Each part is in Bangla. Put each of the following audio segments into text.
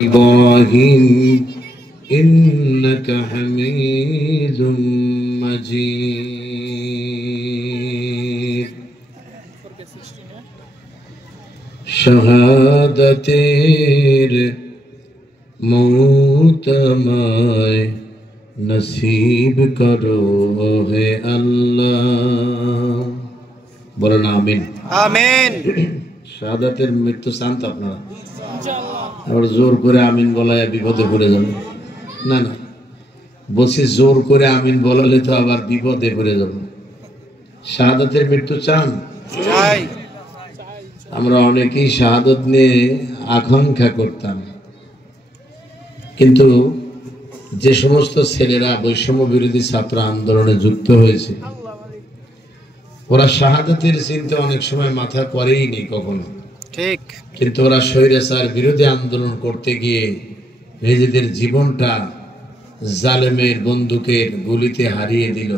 إبراهيم إنك حميد مجيد শাহাদাতের মৌত আমায় নসিব করো হে আল্লাহ। বলেন আমিন। আমিন। শাহাদাতের মৃত্যু চান তো আপনারা? আবার জোর করে আমিন বলায় বিপদে পড়ে যাবে না। না, বলছি জোর করে আমিন বলালে তো আবার বিপদে পড়ে যাবে। শাহাদাতের মৃত্যু চান? চাই। আমরা অনেকেই শাহাদত নিয়ে আকাঙ্ক্ষা করতাম, কিন্তু যে সমস্ত ছেলেরা বৈষম্য বিরোধী ছাত্র আন্দোলনে যুক্ত হয়েছে ওরা শাহাদাতের চিন্তা অনেক সময় মাথা করেই নি কখনো। ঠিক। কিন্তু ওরা স্বৈরাচার বিরোধী আন্দোলন করতে গিয়ে নিজেদের জীবনটা জালেমের বন্দুকের গুলিতে হারিয়ে দিল।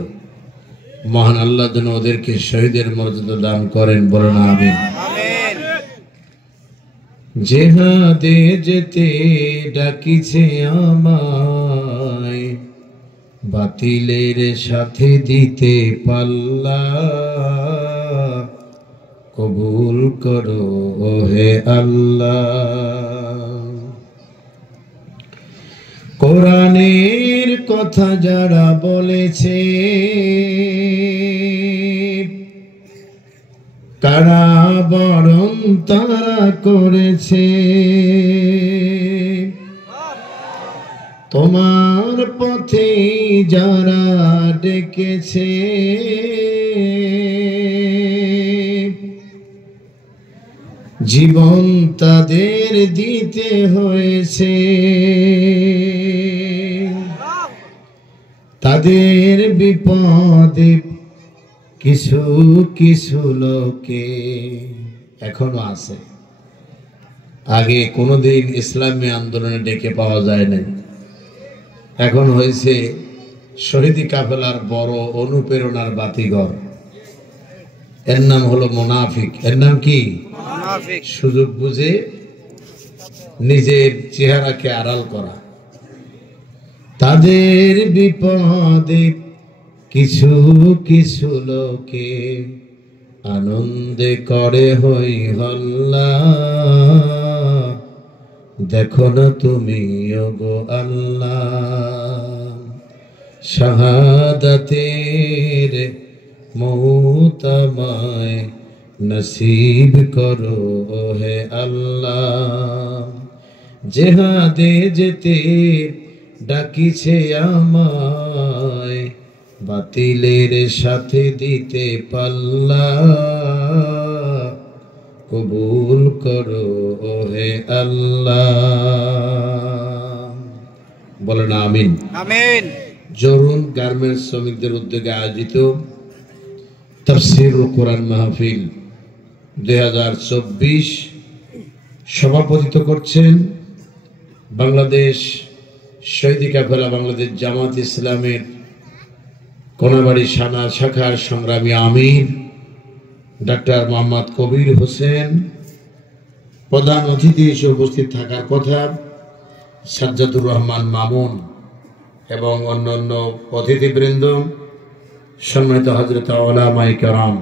মহান আল্লাহ যেন ওদেরকে শহীদের মর্যাদা দান করেন। বলেন আমিন। আমিন। জিহাদে যেতে ডাকিছে আমায়, বাতিলের সাথে দিতে পাল্লা কবুল করো হে আল্লাহ। কোরআনের কথা যারা বলেছে কারাবরণ তারা করেছে, তোমার পথে যারা ডেকেছে জীবন তাদের দিতে হয়েছে। তাদের বিপদে কিছু কিছু লোকে এখনো আছে, আগে কোনোদিন ইসলামী আন্দোলনে ডেকে পাওয়া যায় না। এখন হয়েছে শহীদি কাফেলার বড় অনুপ্রেরণার বাতিঘর। এর নাম হলো মুনাফিক। এর নাম কি? মুনাফিক। সুযোগ বুঝে নিজের চেহারাকে আড়াল করা। তাদের বিপদে কিছু কিছু লোকে আনন্দে করে হই হল্লা, দেখো না তুমি ওগো আল্লাহ। শাহাদাতের মৌত আমায় নসিব করো হে আল্লাহ। জিহাদে যেতে ডাকিছে আমায়, বাতিলের সাথে দিতে পাল্লা কবুল করো হে আল্লাহ। বলেন আমিন। আমিন। জরুন গার্মেন্টস শ্রমিকদের উদ্যোগে আয়োজিত তাফসীরুল কোরআন মাহফিল 2024 সভাপতিত্ব করছেন বাংলাদেশ শহীদি কাফেলা বাংলাদেশ জামাত ইসলামের কোনাবাড়ি সানা শাখার সংগ্রামী আমির ডাক্তার মোহাম্মদ কবির হোসেন। প্রধান অতিথি হিসেবে উপস্থিত থাকার কথা সাজ্জাদুর রহমান মামুন এবং অন্যান্য অতিথিবৃন্দ, সম্মানিত হযরত উলামায়ে কেরাম,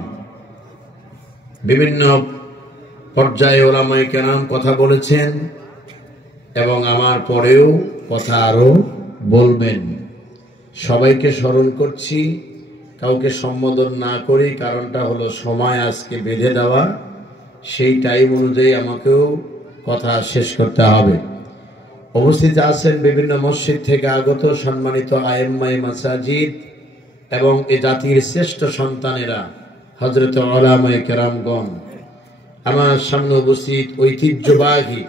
বিভিন্ন পর্যায়ে উলামায়ে কেরাম কথা বলেছেন এবং আমার পরেও কথা আরো বলবেন। সবাইকে স্মরণ করছি, কাউকে সম্বোধন না করি, কারণটা হলো সময় আজকে বেঁধে দেওয়া, সেই টাইম অনুযায়ী আমাকেও কথা শেষ করতে হবে। উপস্থিত আছেন বিভিন্ন মসজিদ থেকে আগত সম্মানিত আইম্মায়ে মাসাজিদ এবং এ জাতির শ্রেষ্ঠ সন্তানেরা, হযরত উলামায়ে কেরামগণ। আমার সামনে উপস্থিত ঐতিহ্যবাহী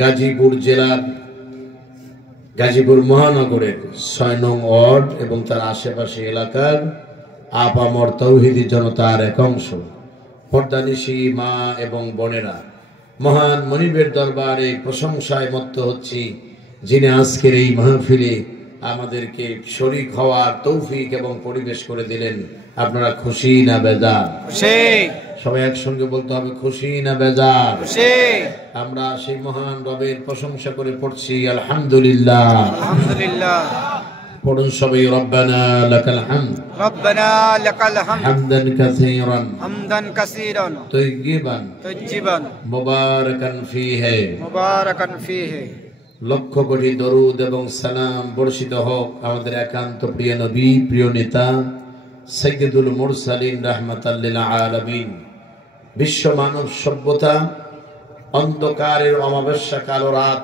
গাজীপুর জেলার গাজীপুর মহানগরের 6 নং ওয়ার্ড এবং তার আশেপাশে এলাকার আপামর তৌহিদি জনতার এক অংশ, পর্দানিশী মা এবং বোনেরা, মহান মনিবের দরবারে প্রশংসায় মত্ত হচ্ছি, যিনি আজকের এই মাহফিলে আমাদেরকে শরীক হওয়ার তৌফিক এবং পরিবেশ করে দিলেন। আপনারা খুশি না বেজার? সবাই একসঙ্গে বলতে হবে খুশি না বেজার? খুশি। আমরা সেই মহান রবের প্রশংসা করে পড়ছি আলহামদুলিল্লাহ। আলহামদুলিল্লাহ। পড়ুন সবাই রব্বানা লাকাল হামদ রব্বানা লাকাল হামদ হামদান কাসীরান হামদান কাসীরান তাইয়িবান তাইয়িবান মুবারাকান ফীহি। মুবারাকান ফীহি। লক্ষ কোটি দরুদ এবং সালাম বর্ষিত হোক আমাদের একান্ত প্রিয় নবী, প্রিয় নেতা সাইয়্যিদুল মুরসালিন রাহমাতাল লিল আলামিন। বিশ্ব মানব সভ্যতা অন্ধকারের অমাবস্যা কালো রাত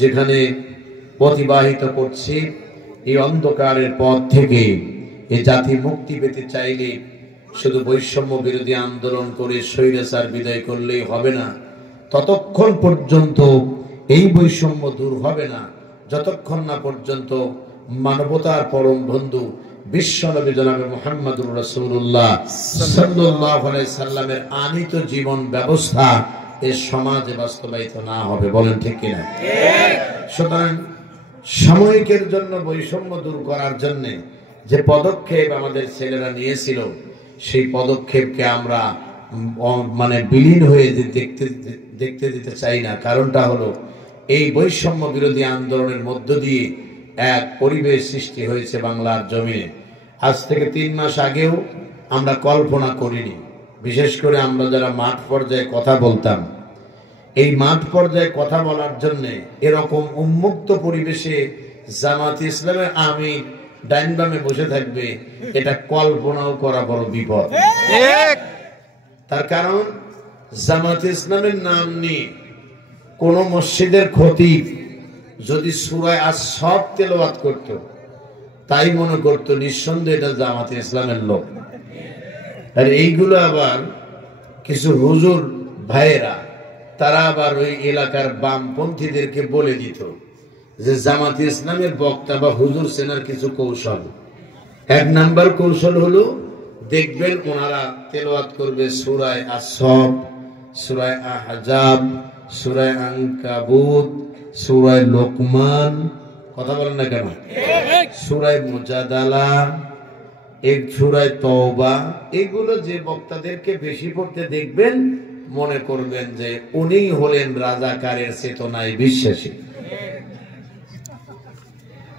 যেখানে অতিবাহিত করছে, এই অন্ধকারের পথ থেকে এই জাতি মুক্তি পেতে চাইলে শুধু বৈষম্য বিরোধী আন্দোলন করে স্বৈরাচার বিদায় করলেই হবে না। ততক্ষণ পর্যন্ত এই বৈষম্য দূর হবে না যতক্ষণ না পর্যন্ত মানবতার পরম বন্ধু বিশ্বনবী জনাবে মুহাম্মদুর রাসূলুল্লাহ সাল্লাল্লাহু আলাইহি সাল্লামের আনিত জীবন ব্যবস্থা এই সমাজে বাস্তবায়িত না হবে। বলেন ঠিক কিনা? ঠিক। সুতরাং সাময়িকের জন্য বৈষম্য দূর করার জন্য যে পদক্ষেপ আমাদের ছেলেরা নিয়েছিল, সেই পদক্ষেপকে আমরা বিলীন হয়ে দেখতে দিতে চাই না। কারণটা হলো এই বৈষম্য বিরোধী আন্দোলনের মধ্য দিয়ে এক পরিবেশ সৃষ্টি হয়েছে বাংলার জমিনে। আজ থেকে 3 মাস আগেও আমরা কল্পনা করিনি, বিশেষ করে আমরা যারা মাঠ পর্যায়ে কথা বলতাম, এই মাঠ পর্যায়ে কথা বলার জন্য এরকম উন্মুক্ত পরিবেশে জামাত ইসলামের আমির ডাইন বামে বসে থাকবে, এটা কল্পনাও করা বড় বিপদ। তার কারণ জামাত ইসলামের নাম নিয়ে কোন মসজিদের খতিব যদি সূরা আস-সাফ তেলাওয়াত করত, তাই মনে করত নিঃসন্দেহে এটা জামাত ইসলামের লোক। আর এইগুলো আবার কিছু হুজুর ভাইয়েরা তারা আবার ওই এলাকার বামপন্থীদেরকে বলে দিত যে জামাত ইসলামের বক্তা বা হুজুর সেনার কিছু কৌশল। 1 নাম্বার কৌশল হলো, দেখবেন ওনারা তেলাওয়াত করবে সূরা আস-সাফ, সূরা আহজাব, সূরা আনকাবুত, সূরা লোকমান, কথা বলেন না কেন, সূরা মুজাদালা, সূরা তওবা। এগুলো যে বক্তাদেরকে বেশি পড়তে দেখবেন, মনে করবেন যে উনি হলেন রাজাকারের চেতনায় বিশ্বাসী।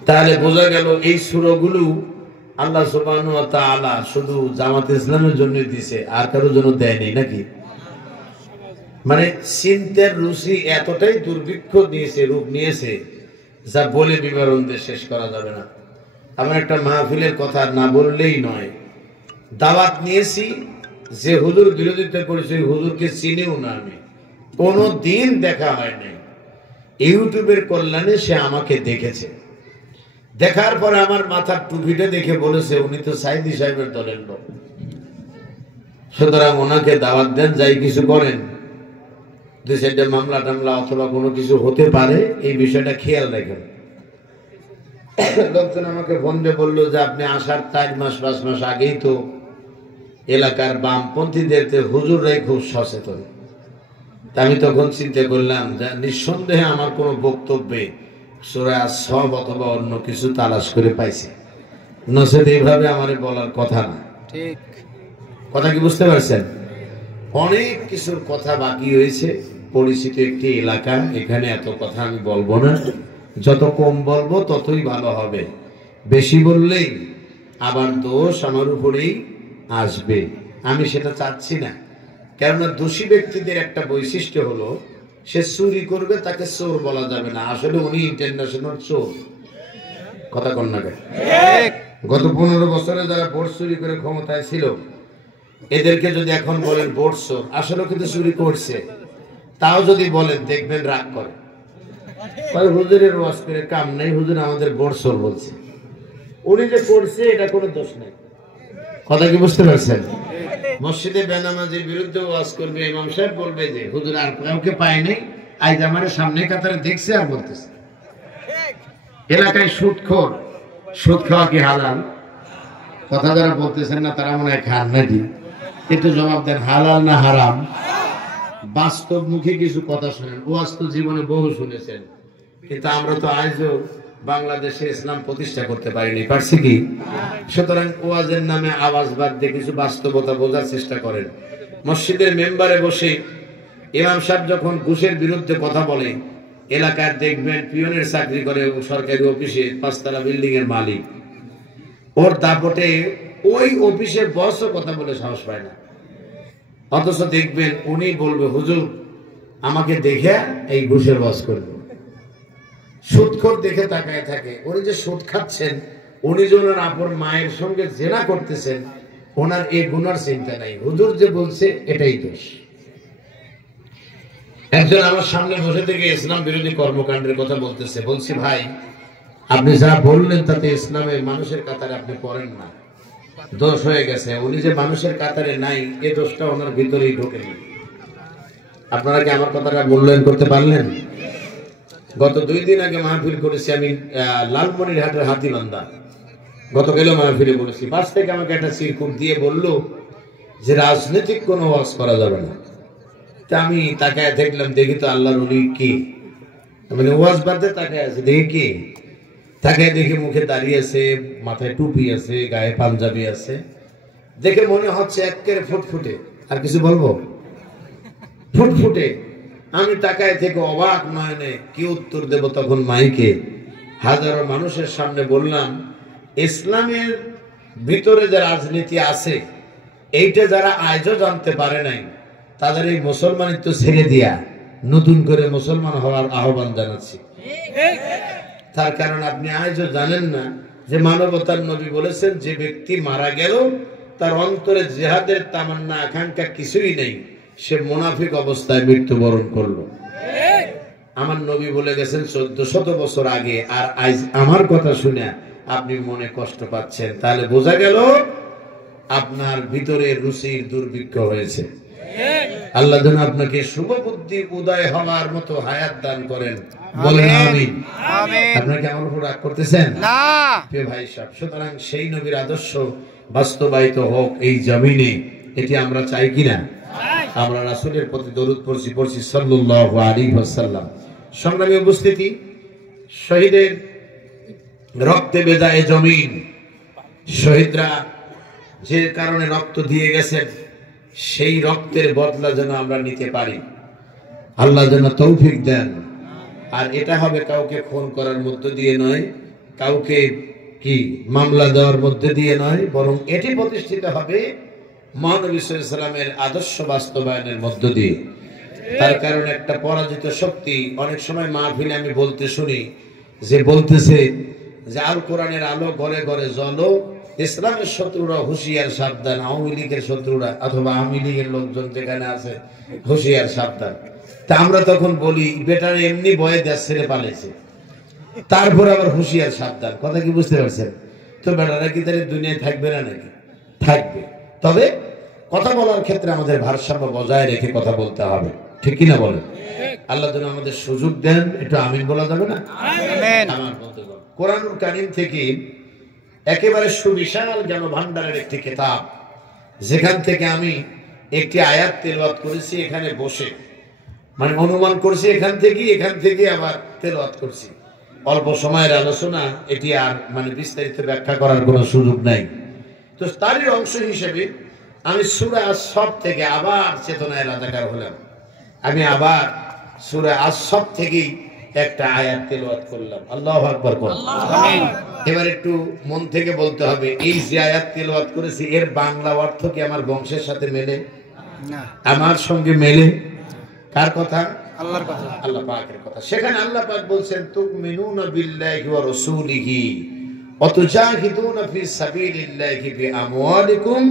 তাহলে বোঝা গেল এই সূরাগুলো আল্লাহ সুবহানাহু ওয়া তাআলা শুধু জামাত ইসলামের জন্য দিয়েছে, আর কারোর জন্য দেয়নি নাকি? মানে চিন্তার রুচি এতটাই দুর্ভিক্ষ নিয়েছে, রূপ নিয়েছে, যা বলে বিবরণ দিয়ে শেষ করা যাবে না। আমার একটা মাহফিলের কথা না বললেই নয়। দাওয়াত নিয়েছি, যে হুজুর বিরোধিতা করেছে হুজুরকে চিনিও না, আমি কোনো দিন দেখা হয় নাই। ইউটিউবের কল্যাণে সে আমাকে দেখেছে, দেখার পরে আমার মাথার টুপিটা দেখে বলেছে উনি তো সাইদি সাহেবের দলের লোক, সুতরাং ওনাকে দাওয়াত দেন, যাই কিছু করেন, 2-4টা মামলা টামলা অথবা কোনো কিছু হতে পারে, এই বিষয়টা খেয়াল রাখেন। লোকজন আমাকে ফোন দিয়ে বললো যে আপনি আসার 4 মাস 5 মাস আগেই তো এলাকার বামপন্থীদের হুজুররাই খুব সচেতন। আমি তখন চিন্তা করলাম যে নিঃসন্দেহে আমার কোনো বক্তব্যে সূরা আস-সাফ অথবা অন্য কিছু তালাশ করে পাইছে, নচেত এইভাবে আমারে বলার কথা না। ঠিক কথা কি বুঝতে পারছেন? অনেক কিছুর কথা বাকি হয়েছে। পরিচিত একটি এলাকা, এখানে এত কথা আমি বলবো না, যত কম বলবো ততই ভালো হবে। বেশি বললেই আবার দোষ আমার উপরেই আসবে, আমি সেটা চাচ্ছি না। কেননা দোষী ব্যক্তিদের একটা বৈশিষ্ট্য হলো, সে চুরি করবে তাকে চোর বলা যাবে না, আসলে উনি ইন্টারন্যাশনাল চোর। কথা কন না? গত 15 বছরে যারা ভোট চুরি করে ক্ষমতায় ছিল, এদেরকে যদি এখন বলেন ভোট চোর, আসলে কিন্তু চুরি করছে, তাও যদি বলেন দেখবেন রাগ করে, হুজুরের ওয়াজ করে কাম নেই, হুজুর আমাদের ভোট চোর বলছে। উনি যে করছে এটা কোনো দোষ নেই। কথা কি বুঝতে পারছেন? মসজিদে বেনামাজির বিরুদ্ধে ওয়াজ করবে, ইমাম সাহেব বলবে যে হুজুর আর কাউকে পায় নাই, আজ আমার সামনে কাতারে দেখছে আর বলতেছে। এলাকায় সুদখোর, সুদ খাওয়া কি হালাল? কথা যারা বলতেছেন না তারা মনে হয় খান নাকি? একটু জবাব দেন, হালাল না হারাম? বাস্তব মুখে কিছু কথা শোনেন, ওয়াজ তো জীবনে বহু শুনেছেন, কিন্তু আমরা তো আজও বাংলাদেশে ইসলাম প্রতিষ্ঠা করতে পারিনি, পারছি কি? সুতরাং ওয়াজের নামে আওয়াজ বাদ দিয়ে কিছু বাস্তবতা বোঝার চেষ্টা করেন। মসজিদের মেম্বারে বসে ইমাম সাহেব যখন ঘুষের বিরুদ্ধে কথা বলে, এলাকার দেখবেন পিয়নের চাকরি করে সরকারি অফিসে 5 তলা বিল্ডিং এর মালিক, ওর দাপটে ওই অফিসের বসও কথা বলে সাহস পায় না। অথচ দেখবেন উনি বলবে, হুজুর আমাকে দেখে এই ঘুষের বস করবে। সুদখোর দেখে তাকায় থাকে, উনি যে সুদ খাচ্ছেন, উনি যে ওনার আপন মায়ের সঙ্গে জেনা করতেছেন, ওনার এই গুনার চিন্তা নাই, হুজুর যে বলছে এটাই দোষ। একজন আমার সামনে বসে থেকে ইসলাম বিরোধী কর্মকাণ্ডের কথা বলতেছে। বলছি, ভাই আপনি যা বললেন তাতে ইসলামের মানুষের কাতারে আপনি পড়েন না, দোষ হয়ে গেছে। উনি যে মানুষের কাতারে নাই, এ দোষটা ওনার ভিতরেই ঢোকেনি। আপনারা কি আমার কথাটা মূল্যায়ন করতে পারলেন? গত 2 দিন আগে মাহফিল করেছি আমি লালমনিরহাটের হাতিবান্ধা। গতকালও মাহফিলে বলেছি, বাস থেকে আমাকে একটা সিরকুট দিয়ে বলল যে রাজনৈতিক কোনো ওয়াজ করা যাবে না। তা আমি তাকায় দেখলাম, দেখি তো আল্লাহর ওলি কি, মানে ওয়াজ বাদে তাকায় আছে, দেখি কি, তাকায় দেখি মুখে দাঁড়িয়ে আছে, মাথায় টুপি আছে, গায়ে পাঞ্জাবি আছে, দেখে মনে হচ্ছে একেবারে ফুটফুটে। আর কিছু বলবো? ফুটফুটে। আমি তাকায় থেকে অবাক নয়নে কি উত্তর দেব তখন মাইকে হাজারো মানুষের সামনে বললাম, ইসলামের ভিতরে যে রাজনীতি আছে এইটা যারা আজও জানতে পারে নাই, তাদের এই মুসলমানিত্ব ছেড়ে দিয়া নতুন করে মুসলমান হওয়ার আহ্বান জানাচ্ছি। তার কারণ আপনি আজও জানেন না যে মানবতার নবী বলেছেন, যে ব্যক্তি মারা গেল তার অন্তরে জিহাদের তামান্না আকাঙ্ক্ষা কিছুই নেই, সে মুনাফিক অবস্থায় মৃত্যুবরণ করলো। আমার নবী বলে গেছেন 1400 বছর আগে, আর আজ আমার কথা শুনে আপনি মনে কষ্ট পাচ্ছেন, তাহলে বোঝা গেল আপনার ভিতরে রুচির দুর্ভিক্ষ হয়েছে। আল্লাহ যেন আপনাকে শুভ বুদ্ধি উদয় হওয়ার মতো হায়াত দান করেন, বলেন আমিন। আপনাকে আমার উপর রাগ করতেছেন না প্রিয় ভাই সাহেব? সুতরাং সেই নবীর আদর্শ বাস্তবায়িত হোক এই জমিনে, এটি আমরা চাই কিনা? আমরা রাসূলের প্রতি দরুদ পড়ছি সাল্লাল্লাহু আলাইহি ওয়াসাল্লাম। সংগ্রামী উপস্থিতি, শহীদের রক্তে ভেজা এই জমিন, শহীদরা যে কারণে রক্ত দিয়ে গেছেন, সেই রক্তের বদলা যেন আমরা নিতে পারি, আল্লাহ যেন তৌফিক দেন। আর এটা হবে কাউকে খুন করার মধ্য দিয়ে নয়, কাউকে কি মামলা দেওয়ার মধ্যে দিয়ে নয়, বরং এটি প্রতিষ্ঠিত হবে মহানবী সাল্লাল্লাহু আলাইহি ওয়াসাল্লামের আদর্শ বাস্তবায়নের মধ্য দিয়ে। তার কারণ একটা পরাজিত শক্তি, অনেক সময় মাহফিলে আমি বলতে শুনি যে বলতেছে যে আল কোরআনের আলো ঘরে ঘরে জ্বলো, ইসলামের শত্রুরা হুঁশিয়ার সাবধান, আওয়ামী লীগের শত্রুরা অথবা আওয়ামী লীগের লোকজন যেখানে আছে হুঁশিয়ার সাবধান। তা আমরা তখন বলি, বেটার এমনি ভয়ে দেশ ছেড়ে পালিয়েছে, তারপর আবার হুঁশিয়ার সাবধান। কথা কি বুঝতে পারছেন? তো বেটারা কি তাহলে দুনিয়ায় থাকবে না নাকি? থাকবে। তবে কথা বলার ক্ষেত্রে আমাদের ভারসাম্য বজায় রেখে কথা বলতে হবে, ঠিক কিনা বলেন? আল্লাহ যেন আমাদের সুযোগ দেন। একটু আমিন বলা যাবে না? আমার বন্ধুগণ, কোরআনুল কারীম থেকে একেবারে সুবিশাল জ্ঞান ভান্ডারের একটি কিতাব, যেখান থেকে আমি একটি আয়াত তেলাওয়াত করেছি এখানে বসে, মানে অনুমান করছি এখান থেকে আবার তেলাওয়াত করছি। অল্প সময়ের আলোচনা, এটি আর মানে বিস্তারিত ব্যাখ্যা করার কোনো সুযোগ নাই। তো তারই অংশ হিসেবে আমি সূরা আস-সাফ থেকে আবার চেতনায় রাজাকার হলাম। আমি আবার সূরা আস-সাফ থেকেই একটা আয়াত তেলাওয়াত করলাম। আল্লাহু আকবার। এবার একটু মন থেকে বলতে হবে, এই যে আয়াত তেলাওয়াত করেছি এর বাংলা অর্থ কি আমার বংশের সাথে মেলে? না। আমার সঙ্গে মেলে? কার কথা? আল্লাহর কথা, আল্লাহ পাকের কথা। সেখানে আল্লাহ পাক বলছেন, তুমিনুনা বিল্লাহি ওয়া রাসূলিহি ওয়া তুজাহিদুনা ফি সাবিলিল্লাহি বিআমওয়ালিকুম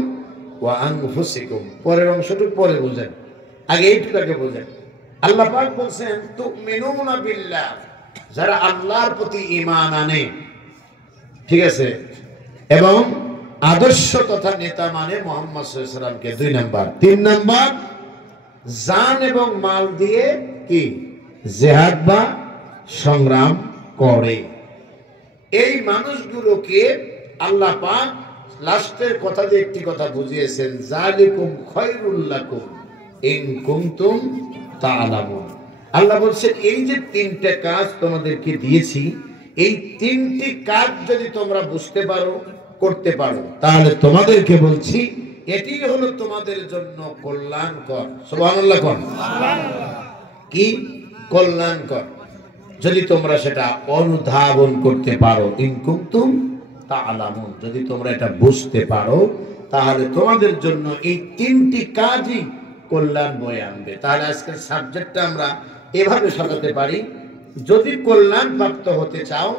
ওয়া আনফুসিকুম। পরের অংশটুকু পরে বুঝেন, আগে এইটুকুকে বুঝেন। আল্লাহ পাক বলছেন তুমিনুনা বিল্লাহ, যারা আল্লাহর প্রতি ঈমান আনে, ঠিক আছে, এবং আদর্শ তথা নেতা মানে মুহাম্মদ সাল্লাল্লাহু আলাইহি ওয়াসাল্লামকে 2 নাম্বার। 3 নাম্বার, জান এবং মাল দিয়ে কি জিহাদ বা সংগ্রাম করে। এই মানুষগুলোকে আল্লাহ পাক লাস্টের কথা দিয়ে একটি কথা বুঝিয়েছেন, যালিকুম খায়রুল লাকুম ইন কুনতুম তা'লামুন। আল্লাহ বলছেন এই যে 3টা কাজ তোমাদেরকে দিয়েছি, এই তিনটি কাজ যদি তোমরা বুঝতে পারো, করতে পারো, তাহলে তোমাদেরকে বলছি এটি হলো তোমাদের জন্য কল্যাণকর। সুবহানাল্লাহ কোন কি কল্যাণকর, যদি তোমরা সেটা অনুধাবন করতে পারো। ইন কুনতুম তা'লামুন, যদি তোমরা এটা বুঝতে পারো তাহলে তোমাদের জন্য এই তিনটি কাজই কল্যাণ বয়ে আনবে। তাহলে আজকের সাবজেক্টটা আমরা এভাবে সাজাতে পারি, যদি কল্যাণ প্রাপ্ত হতে চাও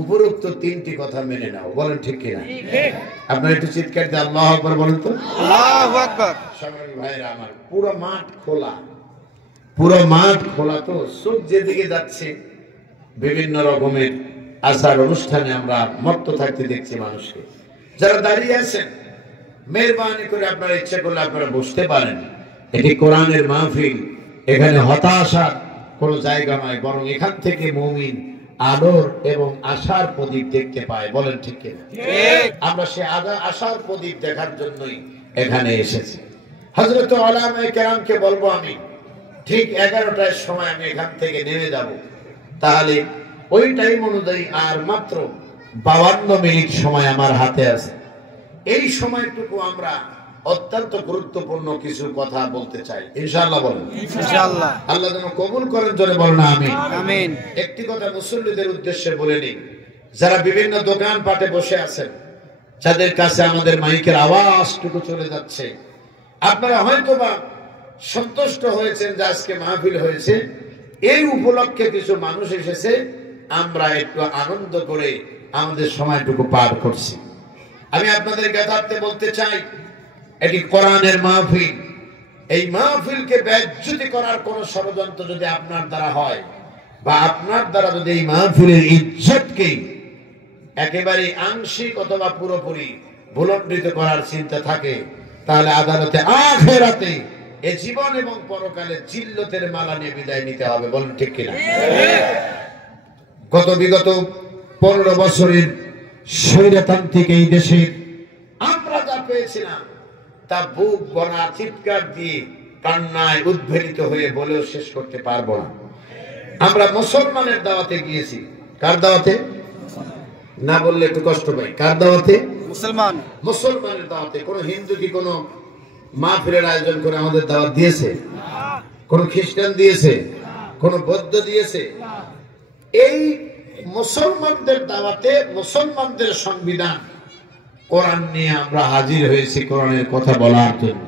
উপরোক্ত তিনটি কথা মেনে নাও। বলেন ঠিক কিনা? আপনারা একটু চিৎকার দিয়ে আল্লাহু আকবার বলেন তো। আল্লাহু আকবার। সম্মানিত ভাইরা আমার, পুরো মাঠ খোলা, পুরো মাঠ খোলা, তো সব যেদিকে যাচ্ছে বিভিন্ন রকমের আচার অনুষ্ঠানে আমরা মত্ত থাকতে দেখছি মানুষকে। যারা দাঁড়িয়ে আছেন, মেহরবানি করে আপনারা ইচ্ছা করলে আপনারা বসতে পারেন। এটি কোরআনের মাহফিল, এখানে হতাশার কোনো জায়গা নয়, বরং এখান থেকে মুমিন আলোর এবং আশার প্রদীপ দেখতে পায়। বলেন ঠিক কিনা? আমরা সে আশার প্রদীপ দেখার জন্যই এখানে এসেছি। হযরত উলামায়ে কেরামকে বলবো আমি ঠিক 11টার সময় আমি এখান থেকে নেমে যাব, তাহলে ওই টাইম অনুযায়ী আর মাত্র 52 মিনিট সময় আমার হাতে আছে। এই সময়টুকু আমরা অত্যন্ত গুরুত্বপূর্ণ কিছু কথা বলতে চাই, ইনশাআল্লাহ। বলেন ইনশাআল্লাহ। আল্লাহ যেন কবুল করেন, জোরে বলেন আমিন। আমিন। একটি কথা মুসল্লিদের উদ্দেশ্যে বলে নিই, যারা বিভিন্ন দোকান পাটে বসে আছেন, যাদের কাছে আমাদের মাইকের আওয়াজটুকু চলে যাচ্ছে, আপনারা হয়তোবা সন্তুষ্ট হয়েছেন যে আজকে মাহফিল হয়েছে, এই উপলক্ষে কিছু মানুষ এসেছে, আমরা একটু আনন্দ করে আমাদের সময়টুকু পার করছি। আমি আপনাদের জ্ঞাতার্থে বলতে চাই, এটি কোরআনের মাহফিল। এই মাহফিলকে বেইজ্জতি করার কোন ষড়যন্ত্র যদি আপনার দ্বারা হয়, বা আপনার দ্বারা যদি এই মাহফিলের ইজ্জতকে একেবারে আংশিক অথবা পুরোপুরি ভুলণ্ডিত করার চিন্তা থাকে, তাহলে আদালতে আখিরাতে এ জীবন এবং পরকালে জিল্লতের মালা নিয়ে বিদায় নিতে হবে। বলেন ঠিক কিনা? বিগত 15 বছরের স্বৈরতান্ত্রিক এই দেশে আমরা যা পেয়েছিলাম তা বুক ভরা চিৎকার দিয়ে কান্নায় উদ্বেলিত হয়ে বলেও শেষ করতে পারবো না। আমরা মুসলমানের দাওয়াতে গিয়েছি। কার দাওয়াতে? না বললে একটু কষ্ট পাই। কার দাওয়াতে? মুসলমান। মুসলমানের দাওয়াতে। কোন হিন্দু কি কোন মাহফিলের আয়োজন করে আমাদের দাওয়াত দিয়েছে? কোন খ্রিস্টান দিয়েছে? কোন বৌদ্ধ দিয়েছে? এই মুসলমানদের দাওয়াতে, মুসলমানদের সংবিধান কোরআন নিয়ে আমরা হাজির হয়েছি কোরআনের কথা বলার জন্য।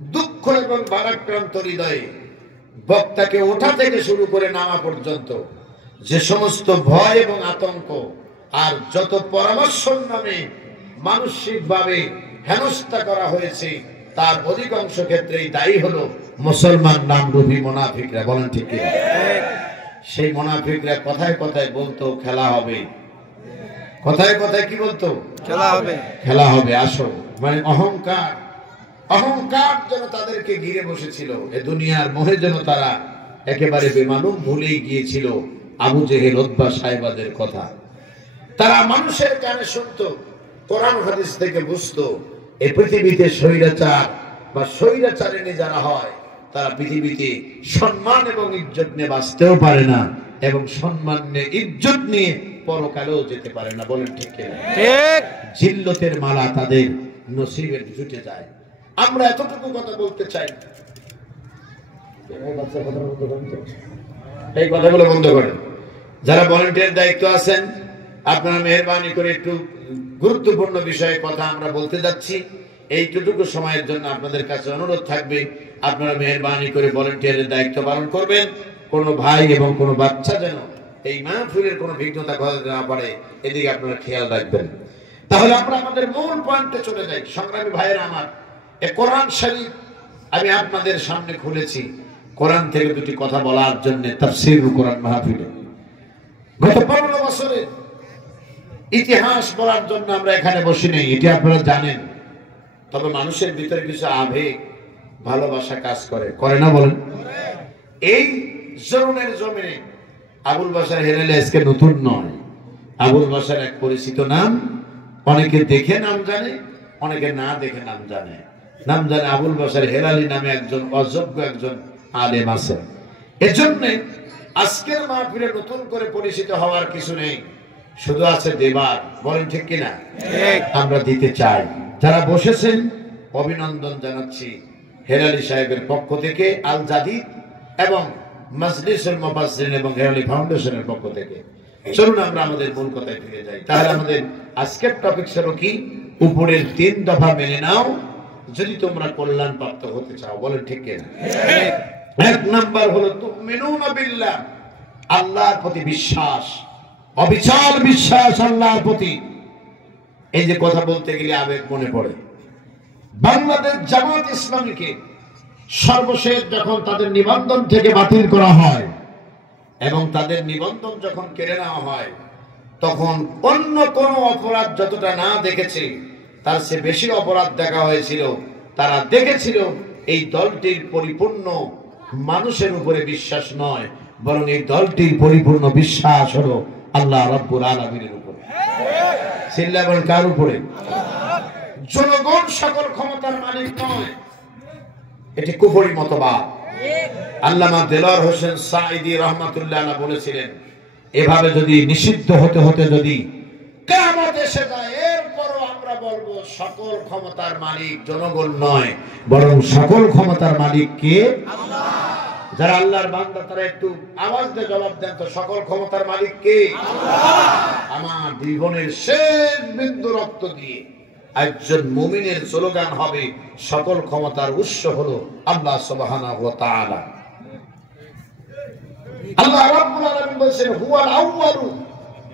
দুঃখ এবং ভারাক্রান্ত হৃদয়ে বক্তাকে ওঠা থেকে শুরু করে নামা পর্যন্ত যে সমস্ত ভয় এবং আতঙ্ক আর যত পরামর্শের নামে মানসিকভাবে হেনস্থা করা হয়েছে, তার অধিকাংশ ক্ষেত্রেই দায়ী হলো মুসলমান নামরূপী মুনাফিকরা। বলেন ঠিক কি? সেই মুনাফিকরা কথায় কথায় বলতো খেলা হবে, কথায় কথায় কি বলতো? খেলা হবে, খেলা হবে। আসো, মানে অহংকার, অহংকার যেন তাদেরকে ঘিরে বসেছিল। এ দুনিয়ার মোহে যেন তারা একেবারে বেমালুম ভুলেই গিয়েছিল আবু জেহেল, উতবা, সাইবাদের কথা। তারা মানুষের কানে শুনতো, কোরআন হাদিস থেকে বুঝতো এই পৃথিবীতে স্বৈরাচার বা স্বৈরাচারিণী যারা হয় তারা পৃথিবীতে সম্মান এবং ইজ্জত নিয়ে বাঁচতেও পারে না, এবং সম্মান নিয়ে ইজ্জত নিয়ে পরকালেও যেতে পারে না। বলেন ঠিক কিনা? ঠিক। জিল্লতের মালা তাদের নসিবে জুটে যায়। আমরা এতটুকু কথা বলতে চাই, এই কথাগুলো বন্ধ করেন। যারা ভলান্টিয়ার দায়িত্ব আছেন, আপনারা মেহরবানি করে একটু গুরুত্বপূর্ণ বিষয়ে কথা আমরা বলতে যাচ্ছি। এইটুকু সময়ের জন্য আপনাদের কাছে অনুরোধ থাকবে, আপনারা মেহরবানি করে ভলান্টিয়ারের দায়িত্ব পালন করবেন। কোনো ভাই এবং কোনো বাচ্চা যেন এই মাহফিলের কোনো বিঘ্নতা ঘটাতে না পারে, এদিকে আপনারা খেয়াল রাখবেন। তাহলে আমরা আমাদের মূল পয়েন্টে চলে যাই। সংগ্রামী ভাইয়েরা আমার, এই কোরআন শরীফ আমি আপনাদের সামনে খুলেছি কোরআন থেকে দুটি কথা বলার জন্য, তাফসীরুল কোরআন মাহফিলে। গত 15 বছরের ইতিহাস বলার জন্য আমরা এখানে বসি নেই, এটি আপনারা জানেন। তবে মানুষের ভিতরে কিছু আবেগ, ভালোবাসা কাজ করে, করে না? বলেন। এই জরুনের জমিনে আবুল বাশার হেলালি আজকে নতুন নয়। আবুল বাশার এক পরিচিত নাম, অনেকে দেখে নাম জানে, অনেকে না দেখে নাম জানে। নাম জানে আবুল বাশার হেলালি নামে একজন অযোগ্য একজন আলেম আছেন। এজন্য আজকের মাহফিলে নতুন করে পরিচিত হওয়ার কিছু নেই, শুধু আছে দেবার। বলেন ঠিক কিনা? আমরা দিতে চাই। যারা বসেছেন অভিনন্দন জানাচ্ছি হেলালি সাহেবের পক্ষ থেকে, আল জাদিদ এবং মাজলিসুল মুফাসসিরিন এবং হেলালি ফাউন্ডেশনের পক্ষ থেকে। চলুন আমরা আমাদের মূল কথায় ফিরে যাই। তাহলে আমাদের আজকের টপিক ছিল কি? উপরের 3 দফা মেনে নাও যদি তোমরা কল্যাণ প্রাপ্ত হতে চাও। বলেন ঠিক কিনা? 1 নাম্বার হলো তুমিনুনা বিল্লাহ, আল্লাহর প্রতি বিশ্বাস, অবিচল বিশ্বাস আল্লাহর প্রতি। এই যে কথা বলতে গেলে আবেগ মনে পড়ে। বাংলাদেশ জামাত ইসলামীকে সর্বশেষ যখন তাদের নিবন্ধন থেকে বাতিল করা হয় এবং তাদের নিবন্ধন যখন কেড়ে নেওয়া হয়, তখন অন্য কোন অপরাধ যতটা না দেখেছে তার চেয়ে বেশি অপরাধ দেখা হয়েছিল। তারা দেখেছিল এই দলটির পরিপূর্ণ মানুষের উপরে বিশ্বাস নয়, বরং এই দলটির পরিপূর্ণ বিশ্বাস হলো আল্লাহ রাব্বুল আলামিনের উপরে। সিল্লাবল কার উপরে? জনগণ সকল ক্ষমতার মালিক নয়, এটি কুফরি মতবাদ। আল্লামা দেলোয়ার হোসেন সাঈদী রাহমাতুল্লাহ আলাইহি বলেছিলেন, এভাবে যদি নিষিদ্ধ হতে হতে যদি কিয়ামত এসে যায়, এরপরও আমরা বলবো সকল ক্ষমতার মালিক জনগণ নয়, বরং সকল ক্ষমতার মালিক কে? আল্লাহ। যারা আল্লাহর বান্দা তারা একটু আওয়াজ দিয়ে জবাব দেন তো, সকল ক্ষমতার মালিক কে? আল্লাহ। আমার জীবনের শেষ বিন্দু রক্ত দিয়ে একজন মুমিনের স্লোগান হবে, সকল ক্ষমতার উৎস হলো আল্লাহ সুবহানাহু ওয়া তাআলা। আল্লাহ রাব্বুল আলামিন বলেছেন, হুয়াল আউয়ালু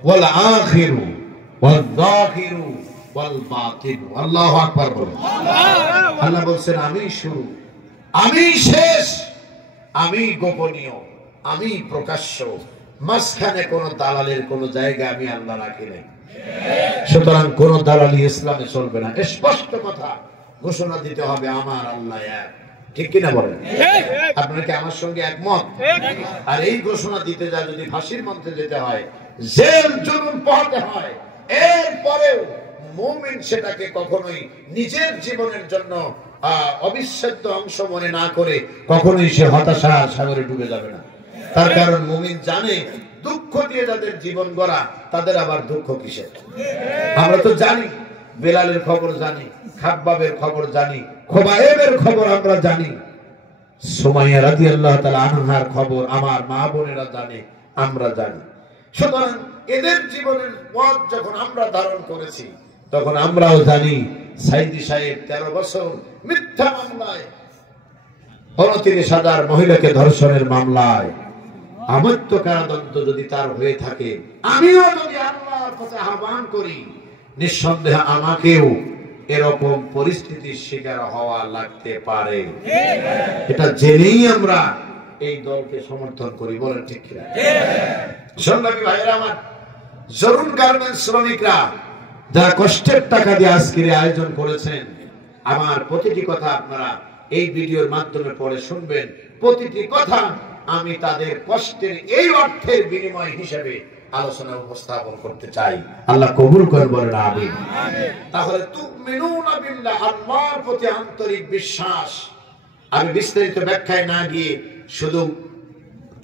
ওয়াল আখিরু ওয়াল যাহিরু ওয়াল বাতিনু। আল্লাহু আকবার বলুন। আল্লাহ বলেছেন, আমি শুরু, আমি শেষ, আমি গোপনীয়, আমি প্রকাশ্য, মাঝখানে কোন দালালের কোন জায়গা আমি আল্লাহ রাখি নাই। সুতরাং কোন দালালি ইসলামে চলবে না। স্পষ্ট কথা ঘোষণা দিতে হবে, আমার আল্লাহ এক। ঠিক কিনা বলেন? আপনারা কি আমার সঙ্গে একমত? আর এই ঘোষণা দিতে যা যদি ফাঁসির মঞ্চে যেতে হয়, জেল জুলুম পোহাতে হয়, এরপরেও মুমিন সেটাকে কখনোই নিজের জীবনের জন্য অবিচ্ছেদ্য অংশ মনে না করে কখনোই সে হতাশার সাগরে ডুবে যাবে না। তার কারণ মুমিন জানে দুঃখ দিয়ে যাদের জীবন গড়া, তাদের আবার দুঃখ কিসের? আমরা তো জানি, বেলালের খবর জানি, খাব্বাবের খবর জানি, খোবায়েবের খবর আমরা জানি, সুমাইয়া রাদিয়াল্লাহু তাআলা আনহার খবর আমার মা বোনেরা জানে, আমরা জানি। সুতরাং এদের জীবনের পথ যখন আমরা ধারণ করেছি, তখন আমরাও জানি সাইদি সাহেব 13 বছর মিথ্যা মামলায় 29,000 মহিলাকে ধর্ষণের মামলায় আমৃত্য কারাদণ্ড যদি তার হয়ে থাকে, আমিও যদি আল্লাহর পথে আহ্বান করি, নিঃসন্দেহে আমাকেও এরকম পরিস্থিতির শিকার হওয়া লাগতে পারে। এটা জেনেই আমরা এই দলকে সমর্থন করি। বলেন ঠিক কিনা? সংগ্রামী ভাইরা আমার, জরুন গার্মেন্টস শ্রমিকরা যারা কষ্টের টাকা দিয়ে আজকের আয়োজন করেছেন, আমার প্রতিটি কথা আপনারা এই ভিডিওর মাধ্যমে পড়ে শুনবেন। প্রতিটি কথা আমি তাদের কষ্টের এই অর্থের বিনিময় হিসেবে আলোচনা উপস্থাপন করতে চাই। আল্লাহ কবুল করেন, বলেন আমিন। তাহলে তুমিনুনা বিল্লাহ, আল্লাহর প্রতি আন্তরিক বিশ্বাস। আমি বিস্তারিত ব্যাখ্যায় না গিয়ে শুধু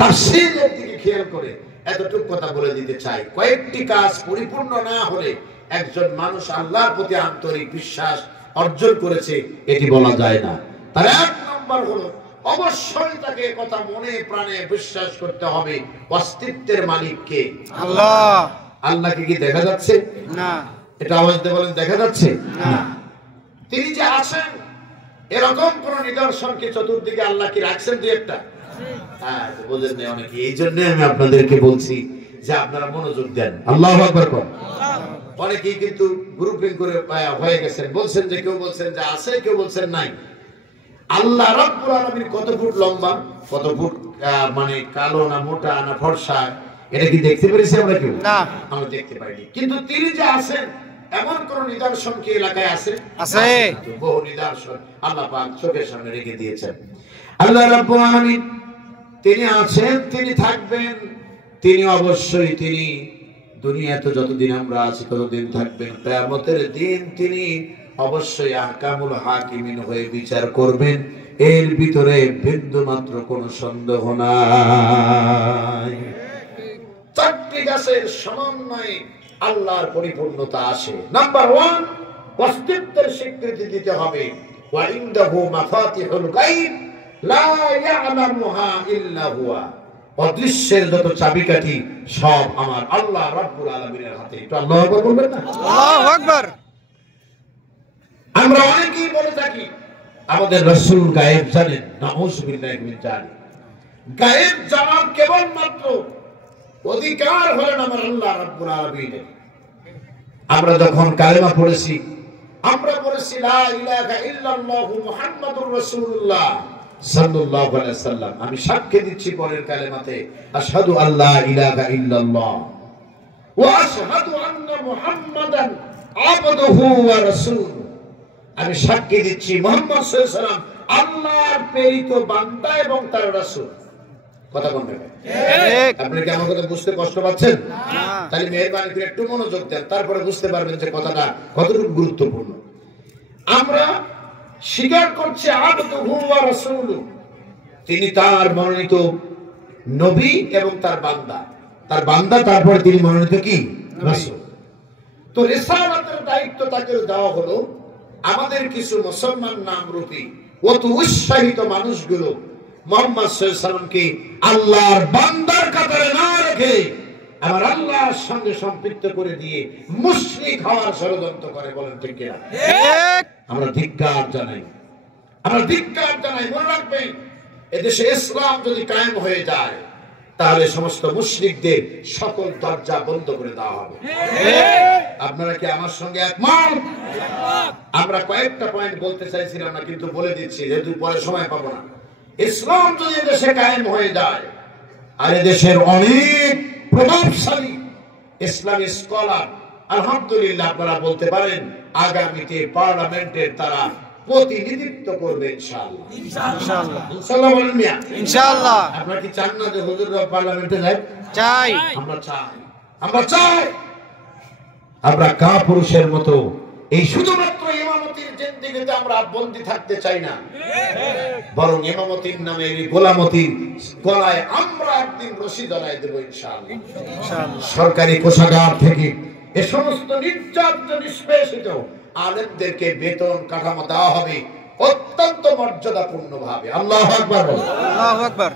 তাফসীরের দিকে খেয়াল করে এতটুকু কথা বলে দিতে চাই, কয়েকটি কাজ পরিপূর্ণ না হলে একজন মানুষ আল্লাহর প্রতি আন্তরিক বিশ্বাস অর্জন করেছে এটি বলা যায় না। তার 1 নম্বর হলো অবশ্যই তাকে কথা মনে প্রাণে বিশ্বাস করতে হবে, অস্তিত্বের মালিক কে? আল্লাহ। আল্লাহকে কি দেখা যাচ্ছে? না। এটা আওয়াজ দিয়ে বলেন, দেখা যাচ্ছে না। তিনি যে আছেন এরকম কোন নিদর্শন কি চতুর্দিকে আল্লাহ কি রাখছেন? দুই একটা। হ্যাঁ, বুঝেন না অনেকে, এই জন্য আমি আপনাদেরকে বলছি যে আপনারা মনোযোগ দেন। আল্লাহু আকবার কোন। অনেকেই কিন্তু গ্রুপিং করে হয়ে গেছেন, বলছেন যে কেউ বলছেন যে আছে, কেউ বলছেন নাই। আল্লাহ রাব্বুল আলামিন কত ফুট লম্বা, কত ফুট মানে কালো না মোটা না ফর্সা, এটা কি দেখতে পেরেছি আমরা? কেউ না, আমরা দেখতে পাইনি। কিন্তু তিনি যে আছেন এমন কোন নিদর্শন কি এলাকায় আছে? আছে, বহু নিদর্শন আল্লাহ পাক চোখের সামনে রেখে দিয়েছেন। আল্লাহ রাব্বুল আলামিন তিনি আছেন, তিনি থাকবেন, তিনি অবশ্যই তিনি দুনিয়াতে যতদিন আমরা আছি ততদিন থাকবেন। কিয়ামতের দিন তিনি অবশ্যই আহকামুল হাকিমিন হয়ে বিচার করবেন। এর ভিতরে বিন্দু মাত্র কোন সন্দেহ নাই। চারটি গাছের সমন্বয়ে আল্লাহর পরিপূর্ণতা আসে। নাম্বার 1, অস্তিত্বের স্বীকৃতি দিতে হবে। ওয়া ইনদাহু মাফাতিহুল গায়ব লা ইয়ালামুহা ইল্লা হুয়া। অদৃশ্যের যত চাবিকাঠি সব আমার আল্লাহ রাব্বুল আলামিনের হাতে। একটু আল্লাহু আকবার বলবেন না? আল্লাহু আকবার। আমরা অনেকেই বলে থাকি আমাদের রাসূল গায়েব জানেন। নাউযুবিল্লাহি মিন যালিক। গায়েব জানার কেবলমাত্র অধিকার হলেন আমার আল্লাহ রাব্বুল আলামিনের। আমরা যখন কালেমা পড়েছি, আমরা বলেছি লা ইলাহা ইল্লাল্লাহু মুহাম্মাদুর রাসূলুল্লাহ সাল্লাল্লাহু আলাইহি ওয়াসাল্লাম। আমি সাক্ষ্য দিচ্ছি পরের কালেমাতে আশহাদু আল্লা ইলাহা ইল্লাল্লাহ ওয়া আশহাদু আন্না মুহাম্মাদান আবদুহু ওয়া রাসূলুহু। আমি সাক্ষ্য দিচ্ছি মুহাম্মদ সাল্লাল্লাহু আলাইহি ওয়াসাল্লাম আল্লাহর প্রেরিত বান্দা এবং তার রাসূল। কথা বলবেন? ঠিক। আপনি কি আমার কথা বুঝতে কষ্ট পাচ্ছেন? না। তাহলে মেহেরবানি করে একটু মনোযোগ দেন, তারপরে বুঝতে পারবেন যে কথাটা কতটুকু গুরুত্বপূর্ণ। আমরা স্বীকার করছি আবদুহু ওয়া রাসূলুহু, তিনি তার মনোনীত নবী এবং তার বান্দা। তার বান্দা, তারপরে তিনি মনোনীত কি? রাসূল। তো রিসালাতের দায়িত্ব তাকে দেওয়া হলো। আমাদের কিছু মুসলমান নামরূপী অত উৎসাহিত মানুষগুলো মুহাম্মদ সাল্লাল্লাহু আলাইহি ওয়াসাল্লামকে আল্লাহর বান্দার কাতারে না রেখে আমার আল্লাহর সঙ্গে সম্পৃক্ত করে দিয়ে মুশরিক হওয়ার ষড়যন্ত্র করে। বলেন ঠিক কিনা? ঠিক। আমরা ধিক্কার জানাই, আমরা ধিক্কার জানাই। মনে রাখবেন, এদেশে ইসলাম যদি কায়েম হয়ে যায় তাহলে সমস্ত মুশরিকদের সকল দরজা বন্ধ করে দেওয়া হবে। আপনারা কি আমার সঙ্গে একমত? আমরা কয়েকটা পয়েন্ট বলতে চাইছিলাম না, কিন্তু বলে দিচ্ছি যেহেতু পরে সময় পাবো না। ইসলাম যদি এদেশে কায়েম হয়ে যায় আর এদেশের অনেক প্রভাবশালী ইসলামী স্কলার আলহামদুলিল্লাহ আপনারা বলতে পারেন আগামীতে পার্লামেন্টের তারা প্রতিনিধিত্ব করবে ইনশাআল্লাহ। ইনশাআল্লাহ। ইনশাআল্লাহ বলেন মিয়া? ইনশাআল্লাহ। আপনারা কি চান না যে হুজুররা পার্লামেন্টে যায়? চাই। আমরা চাই, আমরা চাই। আমরা কাপুরুষের মতো এই শুধুমাত্র ইমামতির জিন্দেগিতে আমরা বন্দী থাকতে চাই না, বরং ইমামতির নামে এই গোলামতির গলায় আমরা একদিন রশি ধরাই দেব ইনশাআল্লাহ। ইনশাআল্লাহ। সরকারি কোষাগার থেকে এ সমস্ত নির্যাতিত নিষ্পেষিত আলেমদেরকে বেতন কাঠামো দেওয়া হবে অত্যন্ত মর্যাদাপূর্ণ ভাবে। আল্লাহু আকবার বলেন। আল্লাহু আকবার।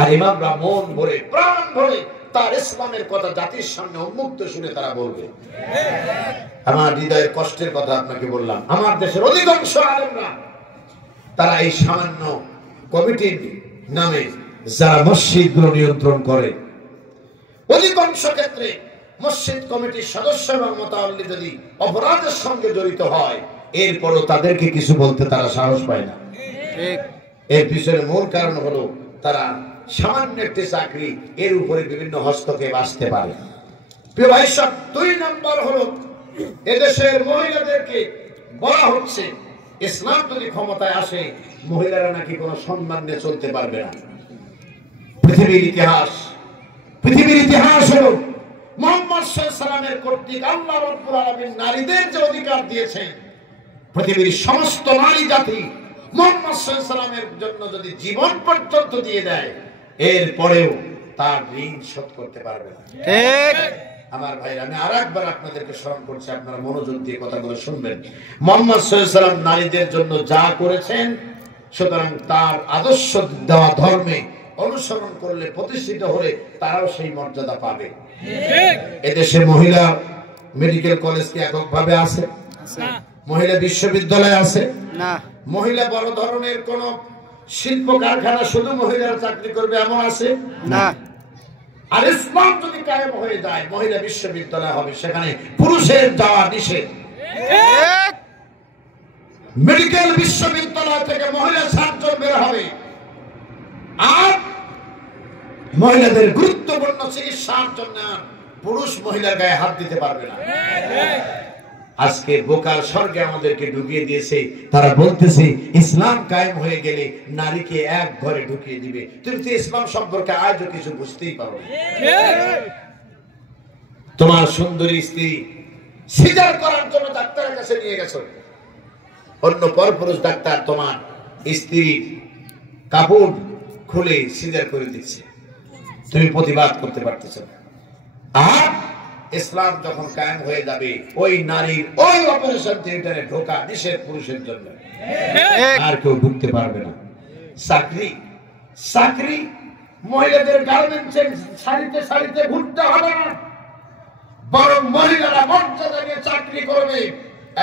আর ইমামরা মন ভরে প্রাণ ভরে তার ইসলামের কথা জাতির সামনে উন্মুক্ত শুনে তারা বলবে। আমার হৃদয়ের কষ্টের কথা আপনাকে বললাম। আমার দেশের অধিকাংশ আলেমরা তারা এই সামান্য কমিটির নামে যারা মসজিদগুলো নিয়ন্ত্রণ করে, অধিকাংশ ক্ষেত্রে মসজিদ কমিটির সদস্য এবং মুতাওয়াল্লি যদি অপরাধের সঙ্গে জড়িত হয় এরপরও তাদেরকে কিছু বলতে তারা সাহস পায় না। ঠিক। এর পিছনে মূল কারণ হলো তারা সামান্য একটি চাকরি, এর উপরে বিভিন্ন হস্তক্ষেপ আসতে পারে। প্রিয় ভাই সব, 2 নম্বর হলো এদেশের মহিলাদেরকে বলা হচ্ছে ইসলাম যদি ক্ষমতায় আসে মহিলারা নাকি কোনো সম্মান নিয়ে চলতে পারবে না। পৃথিবীর ইতিহাস হলো মুহাম্মদ সাল্লাল্লাহু আলাইহি ওয়াসাল্লামের কর্তৃক আল্লাহ রাব্বুল আলামিন নারীদের যে অধিকার দিয়েছেন, পৃথিবীর সমস্ত নারী জাতি মুহাম্মদ সাল্লাল্লাহু আলাইহি ওয়াসাল্লামের জন্য যদি জীবন পর্যন্ত দিয়ে দেয় এরপরেও তার ঋণ শোধ করতে পারবে না। ঠিক। আমার ভাইরা, আমি আরেকবার আপনাদেরকে স্মরণ করছি, আপনারা মনোযোগ দিয়ে কথাগুলো শুনবেন। মুহাম্মদ সাল্লাল্লাহু আলাইহি ওয়াসাল্লাম নারীদের জন্য যা করেছেন, সুতরাং তার আদর্শ দেওয়া ধর্মে অনুসরণ করলে, প্রতিষ্ঠিত হলে তারাও সেই মর্যাদা পাবে। এদেশে মহিলা মেডিকেল কলেজ কি এককভাবে আছে? মহিলা বিশ্ববিদ্যালয় আছে না। মহিলা বড় ধরনের কোন শিল্প কারখানা শুধু মহিলারা চাকরি করবে এমন আছে না। আর ইসলাম যদি কায়েম হয়ে যায় মহিলা বিশ্ববিদ্যালয় হবে, সেখানে পুরুষের যাওয়া নিষেধ। ঠিক। মেডিকেল বিশ্ববিদ্যালয় থেকে মহিলা 7 জন বের হবে, আর মহিলাদের গুরুত্বপূর্ণ চিকিৎসার জন্য পুরুষ মহিলার গায়ে হাত দিতে পারবে না। আজকে বোকার স্বর্গে আমাদেরকে ঢুকিয়ে দিয়েছে। তারা বলতেছে ইসলাম কায়েম হয়ে গেলে নারীকে এক ঘরে ঢুকিয়ে দিবে। তুমি তো ইসলাম সম্পর্কে আজও কিছু বুঝতেই পারো না। তোমার সুন্দরী স্ত্রী সিজার করার জন্য ডাক্তারের কাছে নিয়ে গেছো, অন্য পরপুরুষ ডাক্তার তোমার স্ত্রীর কাপড় খুলে সিজার করে দিচ্ছে, তুমি প্রতিবাদ করতে পারতেছ না। আর ইসলাম যখন কায়েম হয়ে যাবে, ওই নারীর ওই অপারেশন থিয়েটারে ঢোকা নিষেধ পুরুষের জন্য, আর কেউ ঢুকতে পারবে না। চাকরি মহিলাদের গার্মেন্টসের শাড়িতে ঘুরতে হবে না, বরং মহিলারা মর্যাদা নিয়ে চাকরি করবে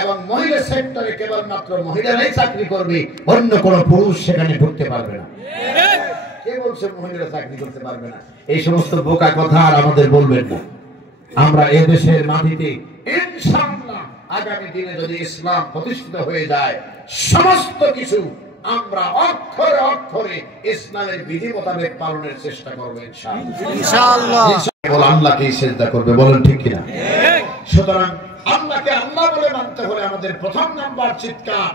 এবং মহিলা সেক্টরে কেবলমাত্র মহিলারাই চাকরি করবে, অন্য কোনো পুরুষ সেখানে ঢুকতে পারবে না। কে বলছে মহিলারা চাকরি করতে পারবে না? এই সমস্ত বোকা কথা আর আমাদের বলবেন না। আমরা এদেশের মাটিতে ইনশাআল্লাহ আগামী দিনে যদি ইসলাম প্রতিষ্ঠিত হয়ে যায়, সমস্ত কিছু আমরা অক্ষরে অক্ষরে ইসলামের বিধি মোতাবেক পালনের চেষ্টা করবো ইনশাআল্লাহ। আল্লাহকে সিজদা করবে, বলেন ঠিক কিনা? সুতরাং আল্লাহকে আল্লাহ বলে মানতে হলে আমাদের প্রথম নাম্বার চিৎকার,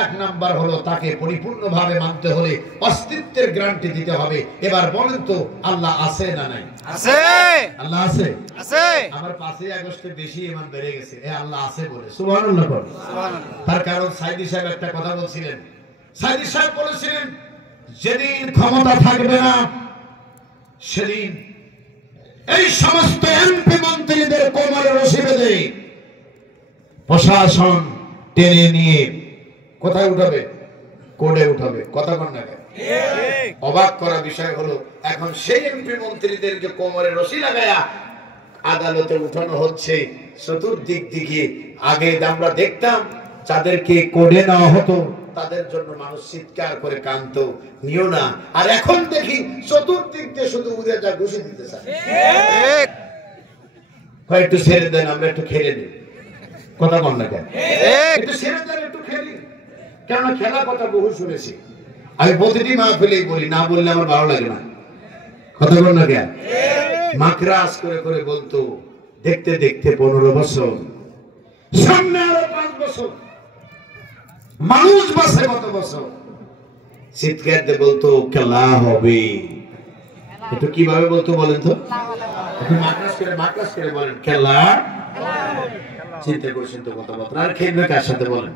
এক নাম্বার হলো তাকে পরিপূর্ণভাবে মানতে হলে অস্তিত্বের গ্যারান্টি দিতে হবে। এবার বলেন তো, আল্লাহ আছে না নাই? আছে। আল্লাহ আছে, আছে। আমার 5ই আগস্টে বেশি ঈমান বেড়ে গেছে, আল্লাহ আছে বলে সুবহানাল্লাহ বল। তার কারণ সাইদি সাহেব একটা কথা বলছিলেন। সাইদি সাহেব বলেছিলেন, যেদিন ক্ষমতা থাকবে না সেদিন এই সমস্ত এমপি মন্ত্রীদের কোমরে রশি বেঁধে প্রশাসন টেনে নিয়ে কোথায় উঠাবে? কোর্টে উঠাবে। কথা বল না? অবাক করা বিষয় হলো, এখন সেই এমপি মন্ত্রীদেরকে কোমরে রশি লাগায়া আদালতে উঠানো হচ্ছে চতুর্দিক দিকে। আগে আমরা দেখতাম যাদেরকে কোর্টে নেওয়া হতো তাদের জন্য মানুষ চিৎকার করে কাঁদতো, নিও না। আর এখন দেখি চতুর্দিক দিয়ে শুধু উড়ে যা ঘুষি দিতে চায়। একটু ছেড়ে দেন, আমরা একটু খেলে নিই। কথা বল না? কেন একটু ছেড়ে দেন, একটু খেলি। কেন খেলা কথা বহু শুনেছি, আমি প্রতিটি মাহফিলেই বলি, না বললে আমার ভালো লাগে না। কথা বল না? কেন মাকরাস করে করে বলতো, দেখতে দেখতে 15 বছর, সামনে আরো 5 বছর, মানুষ বাসে কত বছর। চিৎকার দিয়ে বলতো খেলা হবে। একটু কিভাবে বলতো বলেন তো? একটু মাকরাস করে বলেন, খেলা। চিন্তা করছেন তো কথাবার্তা। আর খেলবে কার সাথে বলেন?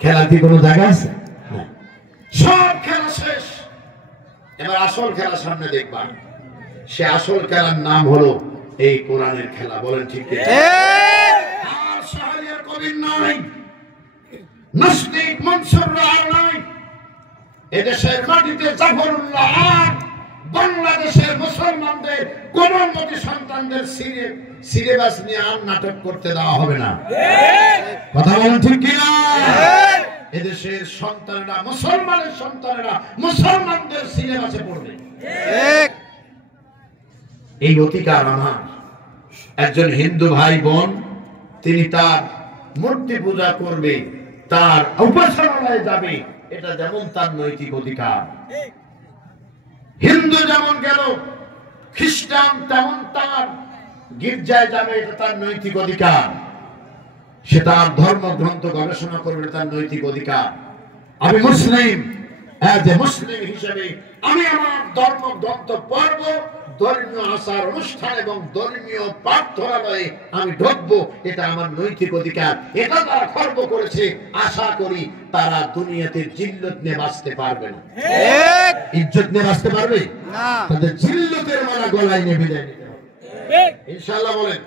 খেলার কি কোনো জায়গা আছে? সব খেলা শেষ, এবার আসল খেলা সামনে দেখবা। সে আসল খেলার নাম হলো এই কোরআনের খেলা। বলেন ঠিক কিনা? আর শাহরিয়ার কবির নাই, নাস্তিক মনসুররা আর নাই। এদেশের মাটিতে জাফরুল্লাহ আর বাংলাদেশের মুসলমানদের কোমলমতি সন্তানদের সিলেবাস নিয়ে আর নাটক করতে দেওয়া হবে না। কথা বলেন ঠিক কিনা? এদেশের সন্তানেরা, মুসলমানের সন্তানেরা মুসলমানদের সিলেবাসে পড়বে। এই অধিকার আমার। একজন হিন্দু ভাই বোন, তিনি তার মূর্তি পূজা করবে, তার উপাসনালয়ে যাবে, এটা যেমন তার নৈতিক অধিকার। হিন্দু যেমন গেল, খ্রিস্টান তেমন তার গির্জায় যাবে, এটা তার নৈতিক অধিকার। সে তার ধর্মগ্রন্থ গবেষণা করবে, তার নৈতিক অধিকার। আমি মুসলিম, মুসলিম হিসেবে আমি আমার ধর্মগ্রন্থ পড়ব, ধর্মীয় আচার অনুষ্ঠান এবং ধর্মীয় প্রার্থনালয়ে আমি ঢুকবো, এটা আমার নৈতিক অধিকার। এটা তারা খর্ব করেছে, আশা করি তারা দুনিয়াতে জিল্লত নিয়ে বাঁচতে পারবে না। ইজ্জত নিয়ে বাঁচতে পারবে না, তাদের জিল্লতের মালা গলায় নিয়ে বিদায় নিতে হবে ইনশাআল্লাহ। বলেন,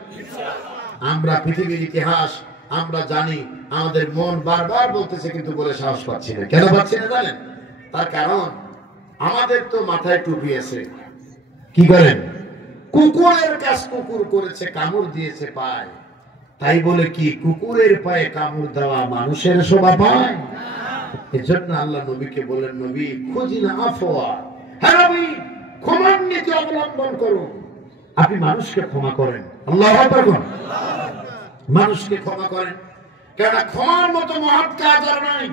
আমরা পৃথিবীর ইতিহাস আমরা জানি, আমাদের মন বারবার বলতেছে কিন্তু বলে সাহস পাচ্ছি না। কেন পাচ্ছি না জানেন? তার কারণ আমাদের তো মাথায় টুপি আছে। কি করেন? কুকুরের কাজ কুকুর করেছে, কামড় দিয়েছে পায়, তাই বলে কি কুকুরের পায়ে কামড় দেওয়া মানুষের শোভা পায়? এজন্য আল্লাহ নবীকে বলেন, নবী খুঁজিনা আফওয়া, হ্যাঁ নবী ক্ষমার নীতি অবলম্বন করুন। আপনি মানুষকে ক্ষমা করেন, আল্লাহু আকবার, মানুষকে ক্ষমা করেন, কেন ক্ষমার মতো মহৎ কাজ আর নাই।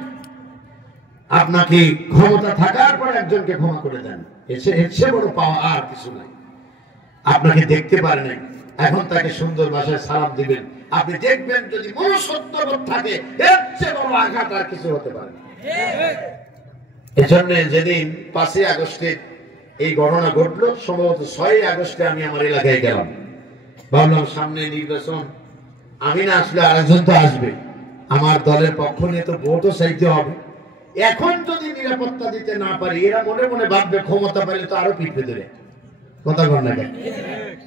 আপনাকে ক্ষমতা থাকার পর একজনকে ক্ষমা করে দেন, এর চেয়ে বড় পাওয়া আর কিছু নাই। আপনাকে দেখতে পারে নাই, এখন তাকে সুন্দর ভাষায় সালাম দিবেন, আপনি দেখবেন যদি মনুষ্যত্ববোধ থাকে এর চেয়ে বড় আঘাত আর কিছু হতে পারে। এজন্য যেদিন 5ই আগস্টে এই ঘটনা ঘটলো, সম্ভবত 6ই আগস্টে আমি আমার এলাকায় গেলাম। ভাবলাম সামনে নির্বাচন, আমি না আসলে আরেকজন তো আসবে, আমার দলের পক্ষ নিয়ে তো ভোটও চাইতে হবে। এখন যদি নিরাপত্তা দিতে না পারি, এরা মনে মনে ভাববে ক্ষমতা পাইলে তো আরো পিঠে ধরে কথা বল না কেন।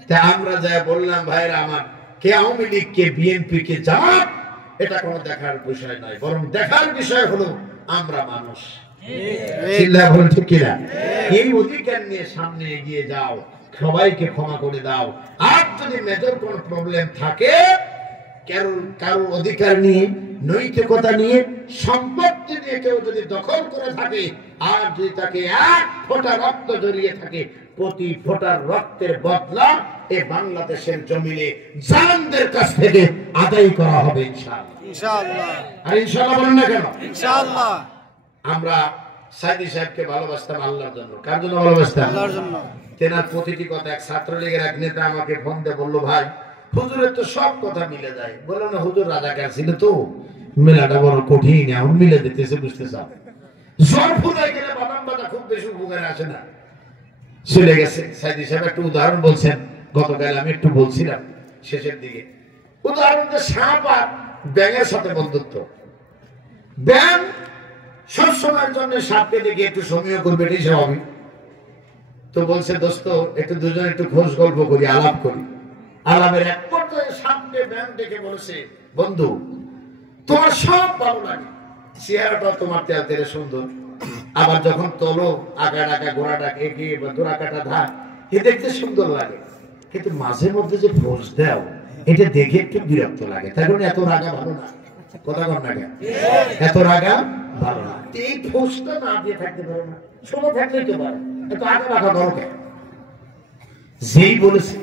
তাই আমরা যা বললাম ভাইরা আমার, কে আওয়ামী লীগ কে বিএনপি কে জামাত এটা কোনো দেখার বিষয় নয়, বরং দেখার বিষয় হলো আমরা মানুষ। চিল্লা বলেন ঠিক কিনা? এই অধিকার নিয়ে সামনে এগিয়ে যাও, সবাইকে ক্ষমা করে দাও। আর যদি মেজর কোন প্রবলেম থাকে, কারোর অধিকার নিয়ে, নৈতিকতা নিয়ে, সম্পত্তি নিয়ে কেউ যদি দখল করে থাকে, আর যদি তাকে এক ফোঁটা রক্ত জড়িয়ে থাকে, প্রতি ফোঁটার রক্তের বদলা এই বাংলাদেশের জমিনে জালেমদের কাছ থেকে আদায় করা হবে ইনশাআল্লাহ। ইনশাআল্লাহ। আর ইনশাআল্লাহ বলেন না কেন? ইনশাআল্লাহ। আমরা সাইদি সাহেবকে ভালোবাসতাম আল্লাহর জন্য। কার জন্য ভালোবাসতাম? আল্লাহর জন্য। তেনার প্রতিটি কথা, এক ছাত্রলীগের এক নেতা আমাকে ফোন দিয়ে বললো, ভাই হুজুরের তো সব কথা মিলে যায়। বললো না হুজুর রাজাকার ছিল তো, মেলাটা বড় কঠিন, এখন মিলে দিতেছে, বুঝতে চাও। জ্বর ফুটাই গেলে বাদাম বাদা খুব বেশি উপকারে আসে না, চলে গেছে। সাইদি সাহেব একটা উদাহরণ বলছেন, গতকাল আমি একটু বলছিলাম শেষের দিকে। উদাহরণটা সাপ আর ব্যাঙের সাথে বন্ধুত্ব। ব্যাঙ সবসময়ের জন্য সাপকে দেখে একটু সময় করবে, এটাই স্বাভাবিক। তো বলছে, দোস্ত একটু দুজন একটু খোঁজ গল্প করি, আলাপ করি। আলাপের এক পর্যায়ে সাপকে ব্যাঙ দেখে বলেছে, বন্ধু তোমার সব ভালো লাগে, চেহারাটা তোমার তেল তেলে সুন্দর, আবার যখন তোলো আঁকা ডাকা গোড়া ডাকা এগিয়ে বা দোড়া কাটা ধা, এ দেখতে সুন্দর লাগে, কিন্তু মাঝে মধ্যে যে ফোঁস দাও এটা দেখে একটু বিরক্ত লাগে। তাই কারণে এত রাগা ভালো না, কথা কর না, এত রাগা ভালো না। এই ফোঁসটা না দিয়ে থাকতে পারো না, ছোট থাকলেই তো পারে, এত আগা রাখা দরকার। যেই বলেছে,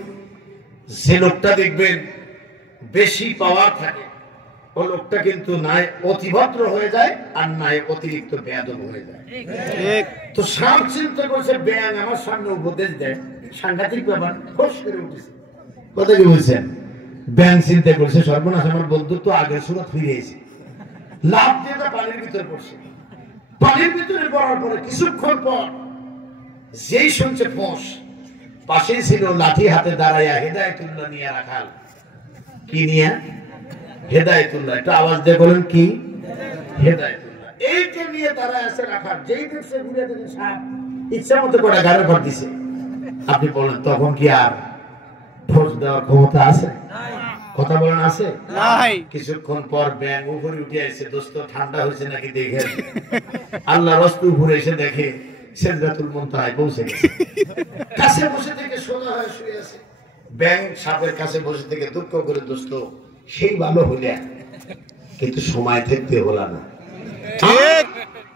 যে লোকটা দেখবেন বেশি পাওয়ার থাকে, ও লোকটা কিন্তু নাই অতিভদ্র হয়ে যায়, আর নাই অতিরিক্ত বেয়াদব হয়ে যায়। তো সাপ চিন্তা করছে, ব্যাঙ আমার সামনে উপদেশ দেয়, সাংঘাতিক ব্যাপার, ফোঁস করে উঠেছে। কথা কি বলছেন? ব্যাঙ চিন্তা করছে, সর্বনাশ, আমার বন্ধু তো আগের সুরত ফিরে এসে লাভ দিয়ে তা পানির ভিতরে পড়ছে। পানির ভিতরে পড়ার পরে কিছুক্ষণ পর যেই শুনছে ফোঁস, পাশেই ছিল লাঠি হাতে দাঁড়াইয়া হেদায়েতুল্লাহ নিয়ে রাখাল। কি নিয়ে? হেদায়েতুল্লাহ। একটা আওয়াজ দিয়ে বলেন, কি? হেদায়েতুল্লাহ। এইটা নিয়ে দাঁড়ায় আছে রাখাল। যেই দেখছে ঘুরে দেখে সাপ ইচ্ছা মতো করে গাড়ি ভর দিছে। আপনি বলেন তখন কি আর ফোঁস দেওয়ার ক্ষমতা আছে? কথা বলেন আছে? নাই। কিছুক্ষণ পর ব্যাঙ উপরে উঠে আসছে, দোস্ত ঠান্ডা হয়েছে নাকি দেখে। আল্লাহ রস্ত উপরে এসে দেখে সিদরাতুল মুনতাহায় পৌঁছে গেছে। কাছে বসে থেকে সোজা হয়ে শুয়ে আছে। ব্যাঙ সাপের কাছে বসে থেকে দুঃখ করে, দোস্ত সেই ভালো হইলে, কিন্তু সময় থাকতে হলো না, ঠিক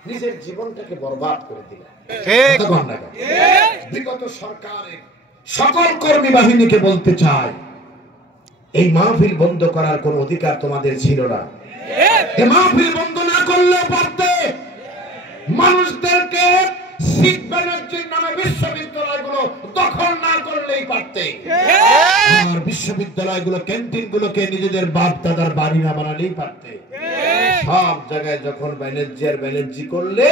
নিজের জীবনটাকে বরবাদ করে দিলা। ঠিক। বিগত সরকারের সকল কর্মী বাহিনীকে বলতে চাই, এই মাহফিল বন্ধ করার কোন অধিকার তোমাদের ছিল না। এই মাহফিল বন্ধ না করলে পারতে, মানুষদেরকে শিখ ব্যানার্জির নামে বিশ্ববিদ্যালয়গুলো দখল না করলেই পারতে, আর বিশ্ববিদ্যালয়গুলো ক্যান্টিনগুলোকে নিজেদের বাপ দাদার বাড়ি না বানালেই পারতে। সব জায়গায় যখন ব্যানার্জি করলে,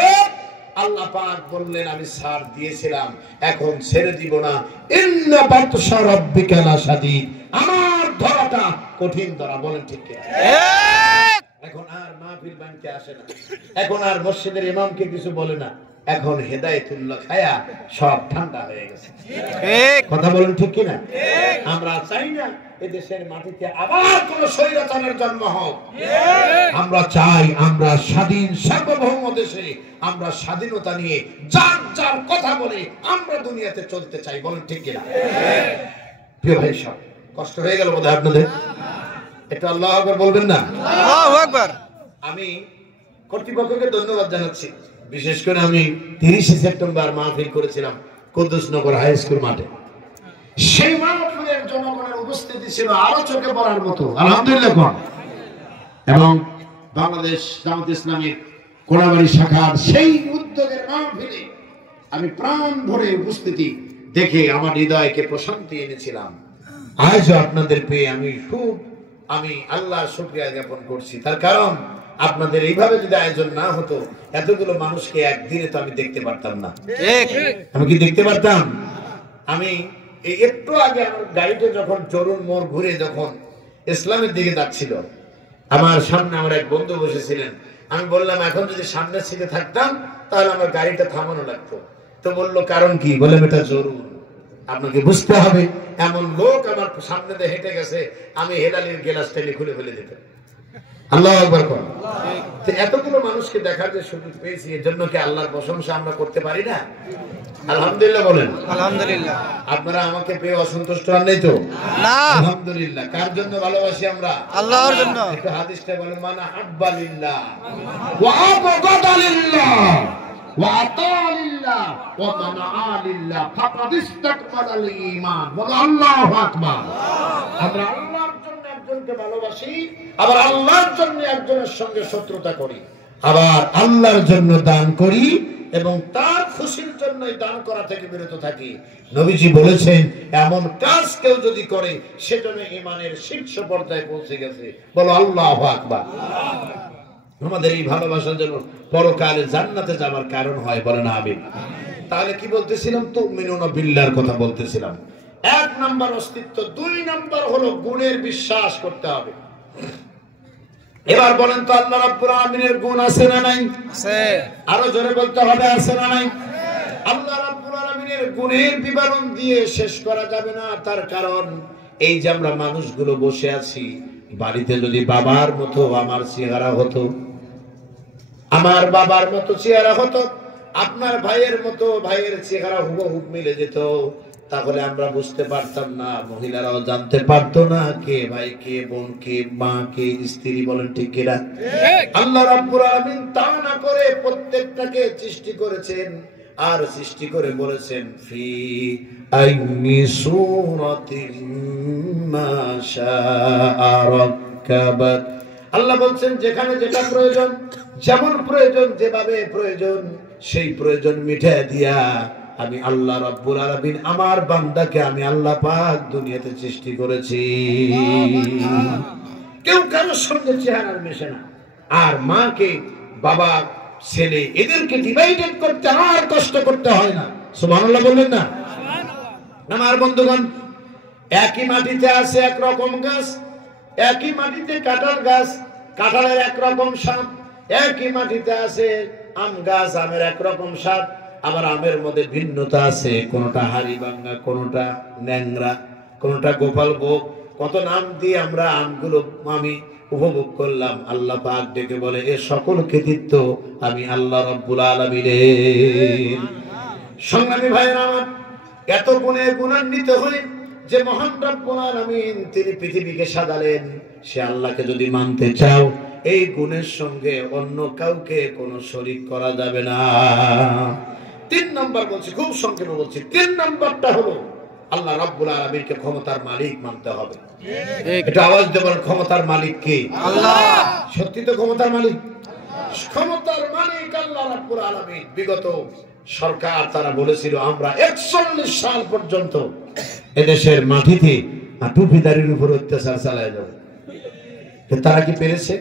আল্লাহ পাক বললেন আমি ছাড় দিয়েছিলাম, এখন ছেড়ে দিব না। ইন্না বাতশা রাব্বিকা লাশাদীদ, আমার ধরাটা কঠিন ধরা। বলেন ঠিক কি? এখন আর মাহফিল বানতে আসে না, এখন আর মসজিদের ইমামকে কিছু বলে না, এখন হেদায়েতুল্লাহ খায়া সব ঠান্ডা হয়ে গেছে। কথা বলেন ঠিক কি না? আমরা চাই না এদেশের মাটিতে আবার কোন স্বৈরাচারের জন্ম হোক। আমরা চাই আমরা স্বাধীন সার্বভৌম দেশে আমরা স্বাধীনতা নিয়ে যার যার কথা বলে আমরা দুনিয়াতে চলতে চাই। বলেন ঠিক কিনা? প্রিয় ভাই সব কষ্ট হয়ে গেল বোধহয় আপনাদের, একটু আল্লাহু আকবার বলবেন না? আল্লাহু আকবার। আমি কর্তৃপক্ষকে ধন্যবাদ জানাচ্ছি। বিশেষ করে আমি 30 সেপ্টেম্বর মাহফিল করেছিলাম কুদ্দুসনগর হাই স্কুল মাঠে। সেই মাহফিলের জনগণের উপস্থিতি ছিল আরো চোখে পড়ার মতো, আলহামদুলিল্লাহ। এবং বাংলাদেশ জামাত ইসলামী কোনাবাড়ি শাখার সেই উদ্যোগের মাহফিলে আমি প্রাণ ভরে উপস্থিতি দেখে আমার হৃদয়কে প্রশান্তি এনেছিলাম। আজ আপনাদের পেয়ে আমি আল্লাহর শুকরিয়া জ্ঞাপন করছি। তার কারণ আপনাদের এইভাবে যদি আয়োজন না হতো, এতগুলো মানুষকে একদিনে তো আমি দেখতে পারতাম না। আমি কি দেখতে পারতাম? আমি একটু আগে আমার গাড়িতে যখন চরুন মোড় ঘুরে যখন ইসলামের দিকে যাচ্ছিল, আমার সামনে আমার এক বন্ধু বসেছিলেন, আমি বললাম এখন যদি সামনের সিটে থাকতাম তাহলে আমার গাড়িটা থামানো লাগতো। তো বললো কারণ কি? বললাম এটা জরুরি, আপনাকে বুঝতে হবে। এমন লোক আমার সামনে দিয়ে হেঁটে গেছে, আমি হেলালির গ্লাস টেনে খুলে ফেলে দিতাম। আল্লাহু আকবার কোন। তো এতগুলো মানুষকে দেখার যে সুযোগ পেয়েছি, এর জন্য কি আল্লাহর প্রশংসা আমরা করতে পারি না? আলহামদুলিল্লাহ বলেন। আলহামদুলিল্লাহ। আপনারা আমাকে পেয়ে অসন্তুষ্ট হন নাই তো? না। আলহামদুলিল্লাহ। কার জন্য ভালোবাসি আমরা? আল্লাহর জন্য। একটু হাদিসটা বলেন, মানা হাব্বা লিল্লাহ ওয়া আবগাদা লিল্লাহ ওয়া আতা লিল্লাহ ওয়া মানা লিল্লাহ ফাকাদ ইসতাকমালাল ঈমান। বলো আল্লাহু আকবার। আমরা আল্লাহর জন্য একজনকে ভালোবাসি, আবার আল্লাহর জন্য একজনের সঙ্গে শত্রুতা করি, আবার আল্লাহর জন্য দান করি এবং তার খুশির জন্য দান করা থেকে বিরত থাকি। নবীজি বলেছেন এমন কাজ কেউ যদি করে সেজন্য ঈমানের শীর্ষ পর্যায়ে পৌঁছে গেছে। বলো আল্লাহু আকবার। আমাদের এই ভালোবাসার জন্য পরকালে জান্নাতে যাওয়ার কারণ হয়, বলেন আমিন। তাহলে কি বলতেছিলাম? তুমিনুনা বিল্লাহর কথা বলতেছিলাম। এক নাম্বার অস্তিত্ব, দুই নাম্বার হলো গুণের বিশ্বাস করতে হবে। এবার বলেন তো আল্লাহ রাব্বুল আলামিনের গুণ আছে না নাই? আছে। আরো জোরে বলতে হবে, আছে না নাই? আল্লাহ রাব্বুল আলামিনের গুণের বিবরণ দিয়ে শেষ করা যাবে না। তার কারণ এই যে আমরা মানুষগুলো বসে আছি, বাড়িতে যদি বাবার মতো আমার চেহারা হতো, আমার বাবার মতো চেহারা হতো, আপনার ভাইয়ের মতো ভাইয়ের চেহারা হুবহুব মিলে যেত, তাহলে আমরা বুঝতে পারতাম না, মহিলারাও জানতে পারতো না কে ভাই, কে বোন, কে মা, কে স্ত্রী। বলেন ঠিক কিনা? আল্লাহ রাব্বুল আলামিন তা না করে প্রত্যেকটাকে সৃষ্টি করেছেন, আর সৃষ্টি করে বলেছেন ফি আইনি সূরাতিন মা শাআ রাক্কাবাক। আল্লাহ বলছেন যেখানে যেটা প্রয়োজন, যেমন প্রয়োজন, যেভাবে প্রয়োজন, সেই প্রয়োজন মিটায় দিয়া আমি আল্লাহ রাব্বুল আলামিন আমার বান্দাকে আমি আল্লাহ পাক দুনিয়াতে সৃষ্টি করেছি। কেউ কারোর সঙ্গে চেহারার মেশে না। আর মাকে, বাবা, ছেলে, এদেরকে ডিভাইডেড করতে আর কষ্ট করতে হয় না। সুবহানাল্লাহ বললেন না? আমার বন্ধুগণ, একই মাটিতে আছে একরকম গাছ, একই মাটিতে কাঁঠাল গাছ, কাঁঠালের একরকম স্বাদ। একই মাটিতে আছে আম গাছ, আমের একরকম স্বাদ। আবার আমের মধ্যে ভিন্নতা আছে, কোনটা হাড়িভাঙ্গা, কোনটা ন্যাংরা, কোনটা গোপাল ভোগ। কত নাম দিয়ে আমরা আমগুলো আমি উপভোগ করলাম। আল্লাহ পাক ডেকে বলে এ সকল কৃতিত্ব আমি আল্লাহ রাব্বুল আলামিনের। সংগ্রামী ভাইয়েরা আমার, এত গুণে গুণান্বিত হই যে মহান রব্বুল আলামিন তিনি পৃথিবীকে সাজালেন। সে আল্লাহকে যদি মানতে চাও, এই গুণের সঙ্গে অন্য কাউকে কোনো শরীক করা যাবে না। 3 নাম্বার বলছি, খুব সংক্ষেপে বলছি। 3 নাম্বারটা হলো আল্লাহ রাব্বুল আলামিনকে ক্ষমতার মালিক মানতে হবে। এটা আওয়াজ দেবেন, ক্ষমতার মালিক কে? আল্লাহ। সত্যি তো ক্ষমতার মালিক? ক্ষমতার মালিক আল্লাহ রাব্বুল আলামিন। বিগত সরকার তারা বলেছিল আমরা 41 সাল পর্যন্ত এদেশের মাটিতে টুপিদারির উপর অত্যাচার চালায় যাবে। তারা কি পেরেছে?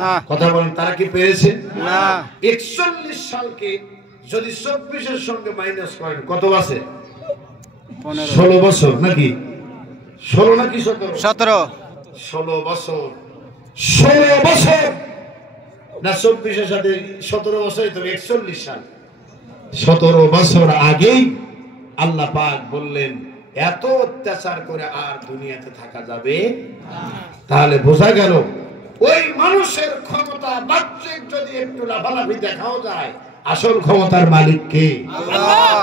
না। কথা বলেন, তারা কি পেরেছে? না। 41 সালকে যদি 24 এর সঙ্গে মাইনাস করেন কত আছে? 16 বছর নাকি? 16 নাকি 17? 17। 16 বছর। 16 বছর না 24 এর সাথে 17 বছর, তো 41 সাল। 17 বছর আগেই আল্লাহ পাক বললেন এত অত্যাচার করে আর দুনিয়াতে থাকা যাবে না। তাহলে বোঝা গেল ওই মানুষের ক্ষমতা বাহ্যিক যদি একটু লাফালাফি দেখাও যায়, আসল ক্ষমতার মালিক কে? আল্লাহ।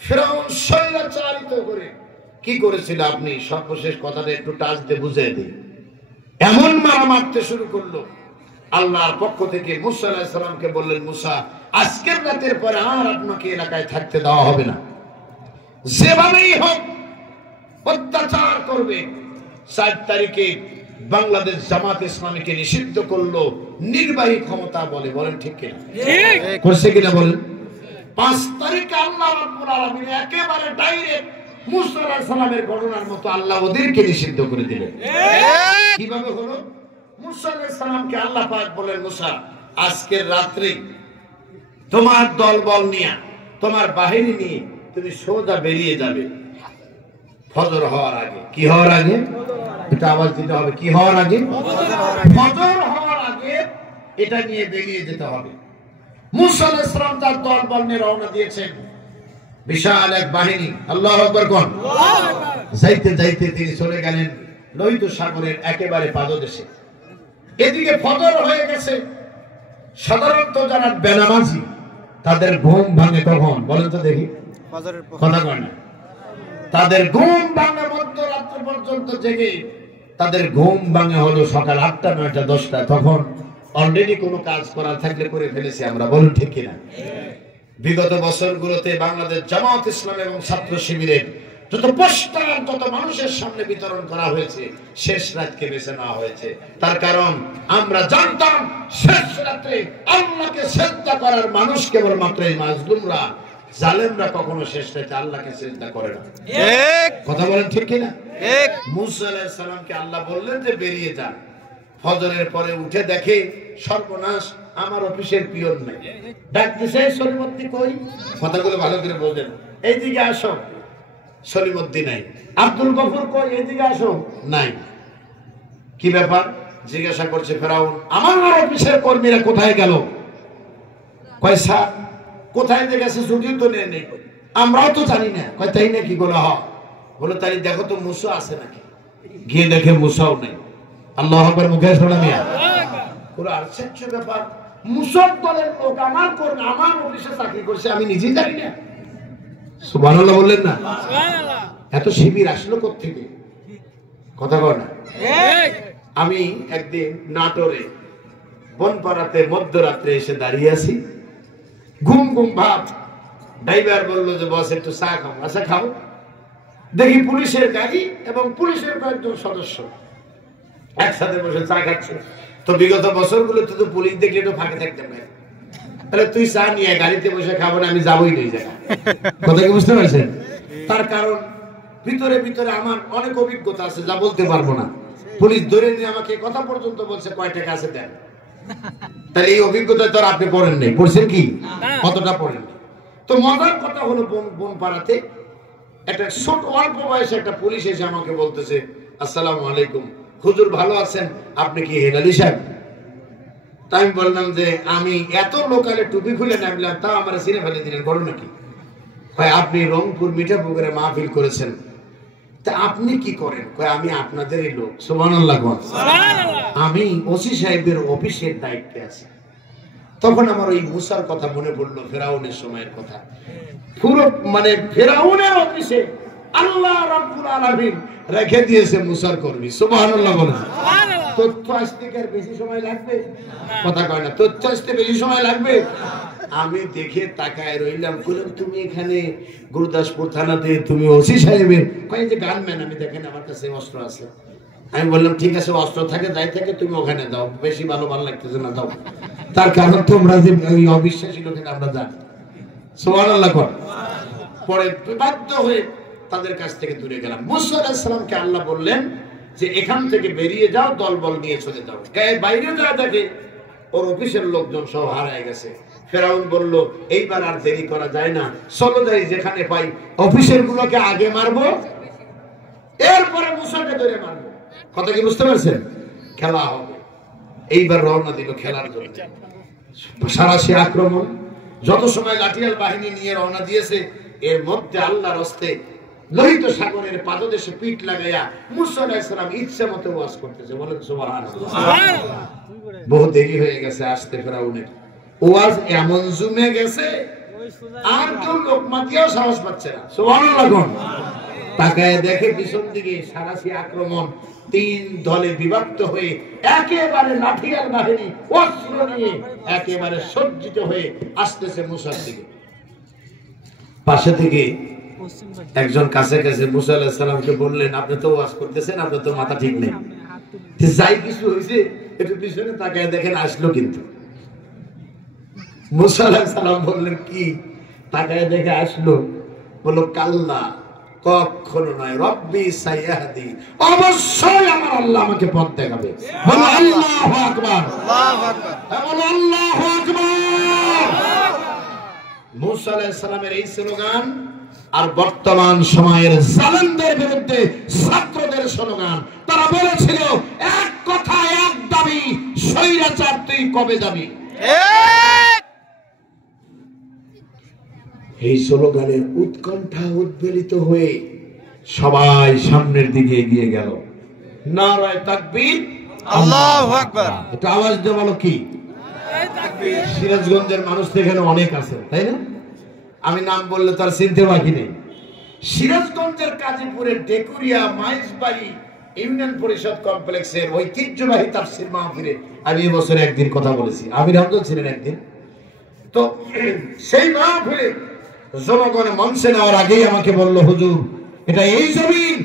ফেরাউন স্বৈরাচারিত করে কি করেছিল আপনি সর্বশেষ কথাটা একটু টাচ দিয়ে বুঝিয়ে দিই। এমন মারা মারতে শুরু করলো, আল্লাহর পক্ষ থেকে মুসা আলাইহিস সালামকে বললেন, মুসা আজকের রাতের পরে আর আপনাকে এলাকায় থাকতে দেওয়া হবে না, যেভাবেই হোক অত্যাচার করবে। 4 তারিখে বাংলাদেশ জামাত ইসলামীকে নিষিদ্ধ করলো নির্বাহী ক্ষমতা বলে। বলেন ঠিক কিনা? করছে কিনা বলেন? 5 তারিখে আল্লাহ রাব্বুল আলামিন একেবারে ডাইরেক্ট মুসা আলাইহিস সালামের ঘটনার মতো আল্লাহ ওদেরকে নিষিদ্ধ করে দিলেন। কিভাবে হলো? মুসা আলাইহিস সালামকে আল্লাহ পাক বলেন, মুসা আজকের রাত্রে তোমার দলবল নিয়ে, তোমার বাহিনী নিয়ে তুমি সোজা বেরিয়ে যাবে ফজর হওয়ার আগে। কি হওয়ার আগে? এটা আওয়াজ দিতে হবে। কি হওয়ার আগে? ফজর হওয়ার আগে এটা নিয়ে বেরিয়ে যেতে হবে। মুসা আলাইহিস সালাম তার দলবল নিয়ে রওনা দিয়েছেন, বিশাল এক বাহিনী। আল্লাহু আকবার কোন। যাইতে যাইতে তিনি চলে গেলেন লোহিত সাগরের একেবারে পাদদেশে। এদিকে ফজর হয়ে গেছে। সাধারণত যারা বেনামাজি তাদের ঘুম ভাঙে কখন বলেন তো দেখি, ফজরের পর। কথা কয় না। তাদের ঘুম ভাঙে মধ্যরাত্র পর্যন্ত জেগে, তাদের ঘুম ভাঙে হলো সকাল 8টা 9টা 10টা। তখন অলরেডি কোনো কাজ করার থাকলে করে ফেলেছি আমরা, বলুন ঠিক কিনা? বিগত বছরগুলোতে বাংলাদেশ জামাত ইসলাম এবং ছাত্র শিবিরের যত পোস্টার, যত মানুষের সামনে বিতরণ করা হয়েছে, শেষ রাতকে বেছে নেওয়া হয়েছে। তার কারণ আমরা জানতাম শেষ রাতে আল্লাহকে সিজদা করার মানুষ কেবলমাত্র এই মাজলুমরা, জালেমরা কখনো শেষ রাতে আল্লাহকে সিজদা করে না। ঠিক কথা বলেন ঠিক কিনা? ঠিক। মুসা আলাইহিস সালামকে আল্লাহ বললেন যে বেরিয়ে যান। ফজরের পরে উঠে দেখে সর্বনাশ, আমার অফিসের পিয়ন নাই। ডাক দিছে, সলিমুদ্দিন কই? কথাগুলো ভালো করে বলবেন। এইদিকে আসো। সলিমুদ্দিন নাই। আব্দুল গফুর কই? এইদিকে আসো। নাই। কি ব্যাপার জিজ্ঞাসা করছে ফেরাউন, আমার অফিসের কর্মীরা কোথায় গেল? কয় স্যার কোথায় যে গেছে ছুটিও তো নেই, আমরাও তো জানি না। কয় তাই নাকি? বলো হ। বলো তাই দেখো তো মুসা আছে নাকি। গিয়ে দেখে মুসাও নেই। আল্লাহু আকবার মুখে শোনা মিয়া। পুরো আশ্চর্য ব্যাপার, মুসার দলের লোক আমার অফিসে চাকরি করছে, আমি নিজেই জানি না। সুবহানাল্লাহ বললেন না? এত শিবির আসলো কোত্থেকে? কথা কয় না। আমি একদিন নাটোরে বনপাড়াতে মধ্যরাত্রে এসে দাঁড়িয়ে আছি, ঘুম ঘুম ভাব। ড্রাইভার বললো যে বস একটু চা খাও। আচ্ছা খাও। দেখি পুলিশের গাড়ি এবং পুলিশের কয়েকজন সদস্য একসাথে বসে চা খাচ্ছে। তো বিগত বছরগুলোতে তো পুলিশ দেখলে একটু ফাঁকে থাকতে পারে। তাহলে তুই চা নিয়ে গাড়িতে বসে খাবো না, আমি যাবোই নেই জায়গা। কথা কি বুঝতে পারছেন? তার কারণ ভিতরে ভিতরে আমার অনেক অভিজ্ঞতা আছে, যা বলতে পারবো না। পুলিশ ধরে নিয়ে আমাকে কথা পর্যন্ত বলছে কয় টাকা আছে দেন। তাহলে এই অভিজ্ঞতা তো আপনি পড়েন নাই, পড়ছেন কি? কতটা পড়েন। তো মজার কথা হলো বনপাড়াতে একটা ছোট অল্প বয়সে একটা পুলিশ এসে আমাকে বলতেছে, আসসালামু আলাইকুম হুজুর, ভালো আছেন? আপনি কি হেলালি সাহেব? তাই আমি বললাম যে আমি এত লোকালে টুপি খুলে নামলাম, তাও আমার চিনে ফেলে দিলেন, করো নাকি? কয় আপনি রংপুর মিঠাপুকুরে মাহফিল করেছেন, তা আপনি কি করেন? কয় আমি আপনাদেরই লোক। সুবহানাল্লাহ। আমি ওসি সাহেবের অফিসের দায়িত্বে আছি। তখন আমার ওই মুসার কথা মনে পড়লো, ফেরাউনের সময়ের কথা। পুরো মানে ফেরাউনের অফিসে আল্লাহ রাব্বুল আলামিন রেখে দিয়েছে মুসার কর্মী। সুবহানাল্লাহ বলেন। তথ্য আসতে কি আর বেশি সময় লাগবে? কথা কয় না। তথ্য আসতে বেশি সময় লাগবে? আমি দেখে তাকায় রইলাম, বললাম তুমি এখানে গুরুদাসপুর থানাতে তুমি ওসি সাহেবের? কয় যে গানম্যান আমি, দেখেন আমার কাছে অস্ত্র আছে। আমি বললাম ঠিক আছে, অস্ত্র থাকে যাই থাকে তুমি ওখানে দাও, বেশি ভালো লাগতেছে না, দাও। তার কারণ তোমরা যে ওই অবিশ্বাসী লোকের আমরা জানি। সুবহানাল্লাহ কর। পরে বাধ্য হয়ে তাদের কাছ থেকে দূরে গেলাম। মুসা আলাইহিস সালামকে আল্লাহ বললেন যে এখান থেকে বেরিয়ে যাও, দলবল নিয়ে চলে যাও। বাইরে যাওয়া দেখে ওর অফিসের লোকজন সব হারায় গেছে। ফেরাউন বলল এইবার আর দেরি করা যায় না, চলো যাই, যেখানে পাই অফিসের গুলোকে আগে মারবো, এরপরে মুসাকে ধরে মারবো। কথা কি বুঝতে পারছেন? খেলা হবে। এইবার রওনা দিল খেলার জন্য। সারাশি আক্রমণ, যত সময় লাঠিয়াল বাহিনী নিয়ে রওনা দিয়েছে, এর মধ্যে আল্লাহর হস্তে লোহিত সাগরের পাদদেশে পিঠ লাগাইয়া মুসা আলাইহিস সালাম ইচ্ছা মতো ওয়াজ করতেছে। বলেন সুবহানাল্লাহ। বহু দেরি হয়ে গেছে আসতে ফেরাউনের। ওয়াজ এমন জমে গেছে আর কেউ লোকমা দিয়েও সাহস পাচ্ছে না। সুবহানাল্লাহ। তাকায় দেখে পিছন দিকে সারাশি আক্রমণ 3 দলে বিভক্ত হয়ে একেবারে লাঠিয়াল বাহিনী অস্ত্র নিয়ে একেবারে সজ্জিত হয়ে আসতেছে মুসার দিকে। পাশে থেকে একজন কাছে কাছে মুসা আলাইহিস সালামকে বললেন, আপনি তো ওয়াজ করতেছেন, আপনার তো মাথা ঠিক নেই, যাই কিছু হয়েছে একটু পিছনে তাকায় দেখেন আসলো। কিন্তু মুসা আলাইহিস সালাম বললেন কি? তাকায় দেখে আসলো। বলল কাল্লা, কখনো নয়, রব্বি সাইয়াহদি, অবশ্যই আমার আল্লাহ আমাকে পথ দেখাবে। বলো আল্লাহু আকবার। আল্লাহু আকবার। বলো আল্লাহু আকবার। মুসা আলাইহিস সালামের এই স্লোগান আর বর্তমান সময়ের জালেমদের বিরুদ্ধে ছাত্রদের স্লোগান। তারা বলেছিল এক কথা এক দাবি, স্বৈরাচার তুই কবে যাবি? ঠিক। এই স্লোগানে উৎকণ্ঠা উদ্বেলিত হয়ে সবাই সামনের দিকে এগিয়ে গেল। নারায়ে তাকবীর, আল্লাহু আকবার। এটা আওয়াজ দিয়ে বলো কি? সিরাজগঞ্জের মানুষ তো এখানে অনেক আছে, তাই না? আমি নাম বললে তার চিনতে বাকি নেই। সিরাজগঞ্জের কাজীপুরের ডেকুরিয়া মাইজবাড়ি ইউনিয়ন পরিষদ কমপ্লেক্সের ঐতিহ্যবাহী তাফসীর মাহফিলে আমি এবছর একদিন কথা বলেছি। আমির হামজা ছিলেন একদিন। তো সেই মাহফিলে জনগণ মঞ্চে নেওয়ার আগেই আমাকে বলল, হুজুর এটা এই জমিন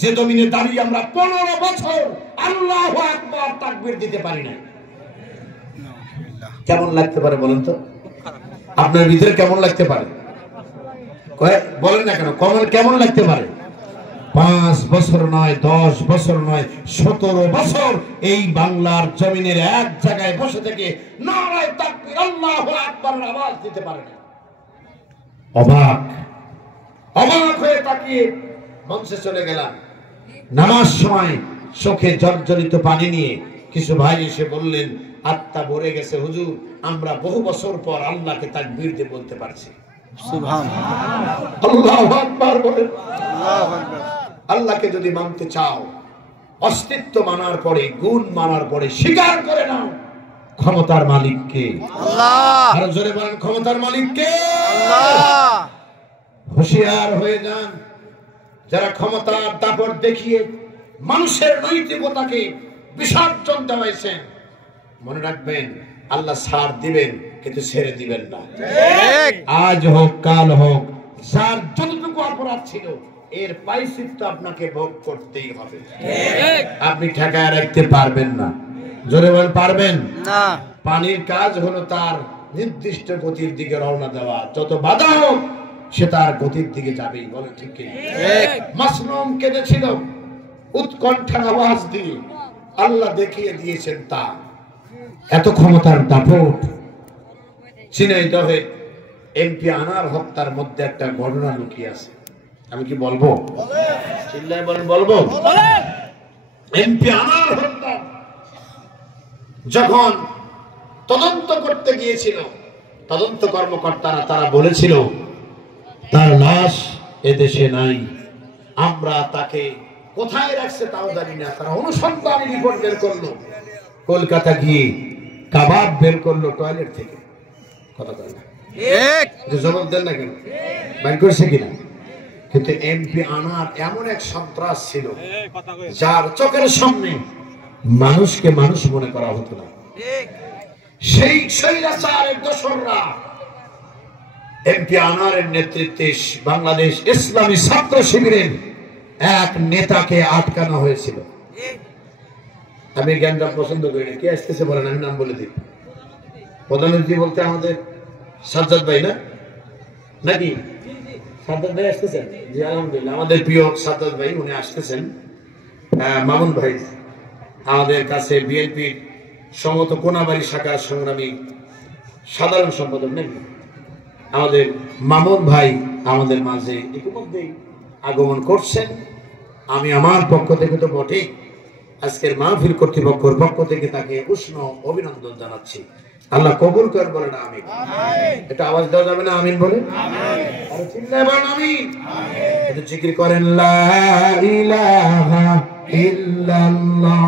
যে জমিনে দাঁড়িয়ে আমরা 15 বছর আল্লাহু আকবার তাকবীর দিতে পারি না। কেমন লাগতে পারে বলেন তো? আপনার ভিতরে কেমন লাগতে পারে? বলেন না কেন, কেমন লাগতে পারে? 5 বছর নয়, 10 বছর নয়, 17 বছর এই বাংলার জমিনের এক জায়গায় বসে থেকে নারায়ে তাকবীর আল্লাহু আকবারের আওয়াজ দিতে পারে না। অবাক হয়ে তাকিয়ে মঞ্চে চলে গেলাম। নামাজ সময় চোখে জর্জরিত পানি নিয়ে কিছু ভাই এসে বললেন, আত্মা ভরে গেছে হুজুর, আমরা বহু বছর পর আল্লাহকে তাকবীর দিয়ে বলতে পারছি। সুবহানাল্লাহ, আল্লাহু আকবার বলেন। আল্লাহু আকবার। আল্লাহকে যদি মানতে চাও, অস্তিত্ব মানার পরে, গুণ মানার পরে স্বীকার করে নাও ক্ষমতার মালিক কে? আল্লাহ। আর জোরে বলেন, ক্ষমতার মালিক কে? আল্লাহ। হুঁশিয়ার হয়ে যান যারা ক্ষমতার দাপট দেখিয়ে মানুষের নৈতিকতাকে বিসর্জন দেওয়াইছেন। মনে রাখবেন, আল্লাহ ছাড় দিবেন কিন্তু ছেড়ে দিবেন না। আজ হোক কাল হোক, যার যতটুকু অপরাধ ছিল এর প্রায়শ্চিত্ত আপনাকে ভোগ করতেই হবে। আপনি ঠেকায় রাখতে পারবেন না। জোরে বলেন, পারবেন না। পানির কাজ হলো তার নির্দিষ্ট গতির দিকে রওনা দেওয়া, যত বাধা হোক সে তার গতির দিকে যাবেই। বলে ঠিক কি? মাসলুম কেঁদেছিল উৎকণ্ঠার আওয়াজ দিয়ে, আল্লাহ দেখিয়ে দিয়েছেন তা। এত ক্ষমতার দাপট। ঝিনাইদহে এমপি আনার হত্যার মধ্যে একটা ঘটনা লুকিয়ে আছে। আমি কি বলবো? চিল্লায় বলেন, বলবো? এমপি আনার হত্যা যখন তদন্ত করতে গিয়েছিল, তদন্ত কর্মকর্তারা তারা বলেছিল তার লাশ এদেশে নাই, আমরা তাকে কোথায় রাখছে তাও জানি না। তারা অনুসন্ধানী রিপোর্ট বের করলো, কলকাতা গিয়ে কাবাব বের করলো টয়লেট থেকে। কথা বলেন না, জবাব দেন না কেন? বের করছে কিনা? কিন্তু এমপি আনার এমন এক সন্ত্রাস ছিল যার চোখের সামনে মানুষকে মানুষ মনে করা হতো না। সেই স্বৈরাচারের দোসররা এমপি আনারের নেতৃত্বে বাংলাদেশ ইসলামী ছাত্র শিবিরের এক নেতাকে আটকানো হয়েছিল। আমি জ্ঞানটা পছন্দ করি না। কে আসতেছে বলেন, আমি নাম বলে দিই। প্রধান অতিথি বলতে আমাদের সাজ্জাদ ভাই, না নাকি? সাজ্জাদ ভাই আসতেছেন? জি আলহামদুলিল্লাহ, আমাদের প্রিয় সাজ্জাদ ভাই, উনি আসতেছেন। মামুন ভাই আমাদের কাছে বিএনপির সংগত কোনাবাড়ি শাখার সংগ্রামী সাধারণ সম্পাদক, নাকি? আমাদের মামুন ভাই আমাদের মাঝে ইতিমধ্যেই আগমন করছেন। আমি আমার পক্ষ থেকে তো বটেই, আজকের মাহফিল কর্তৃপক্ষের পক্ষ থেকে তাকে উষ্ণ অভিনন্দন জানাচ্ছি। আল্লাহ কবুল করেন, বলেন আমিন। এটা আওয়াজ দেওয়া যাবে না? আমিন বলে আরে চিল্লায় বলেন আমিন। এটা জিকির করেন, লা ইলাহা ইল্লাল্লাহ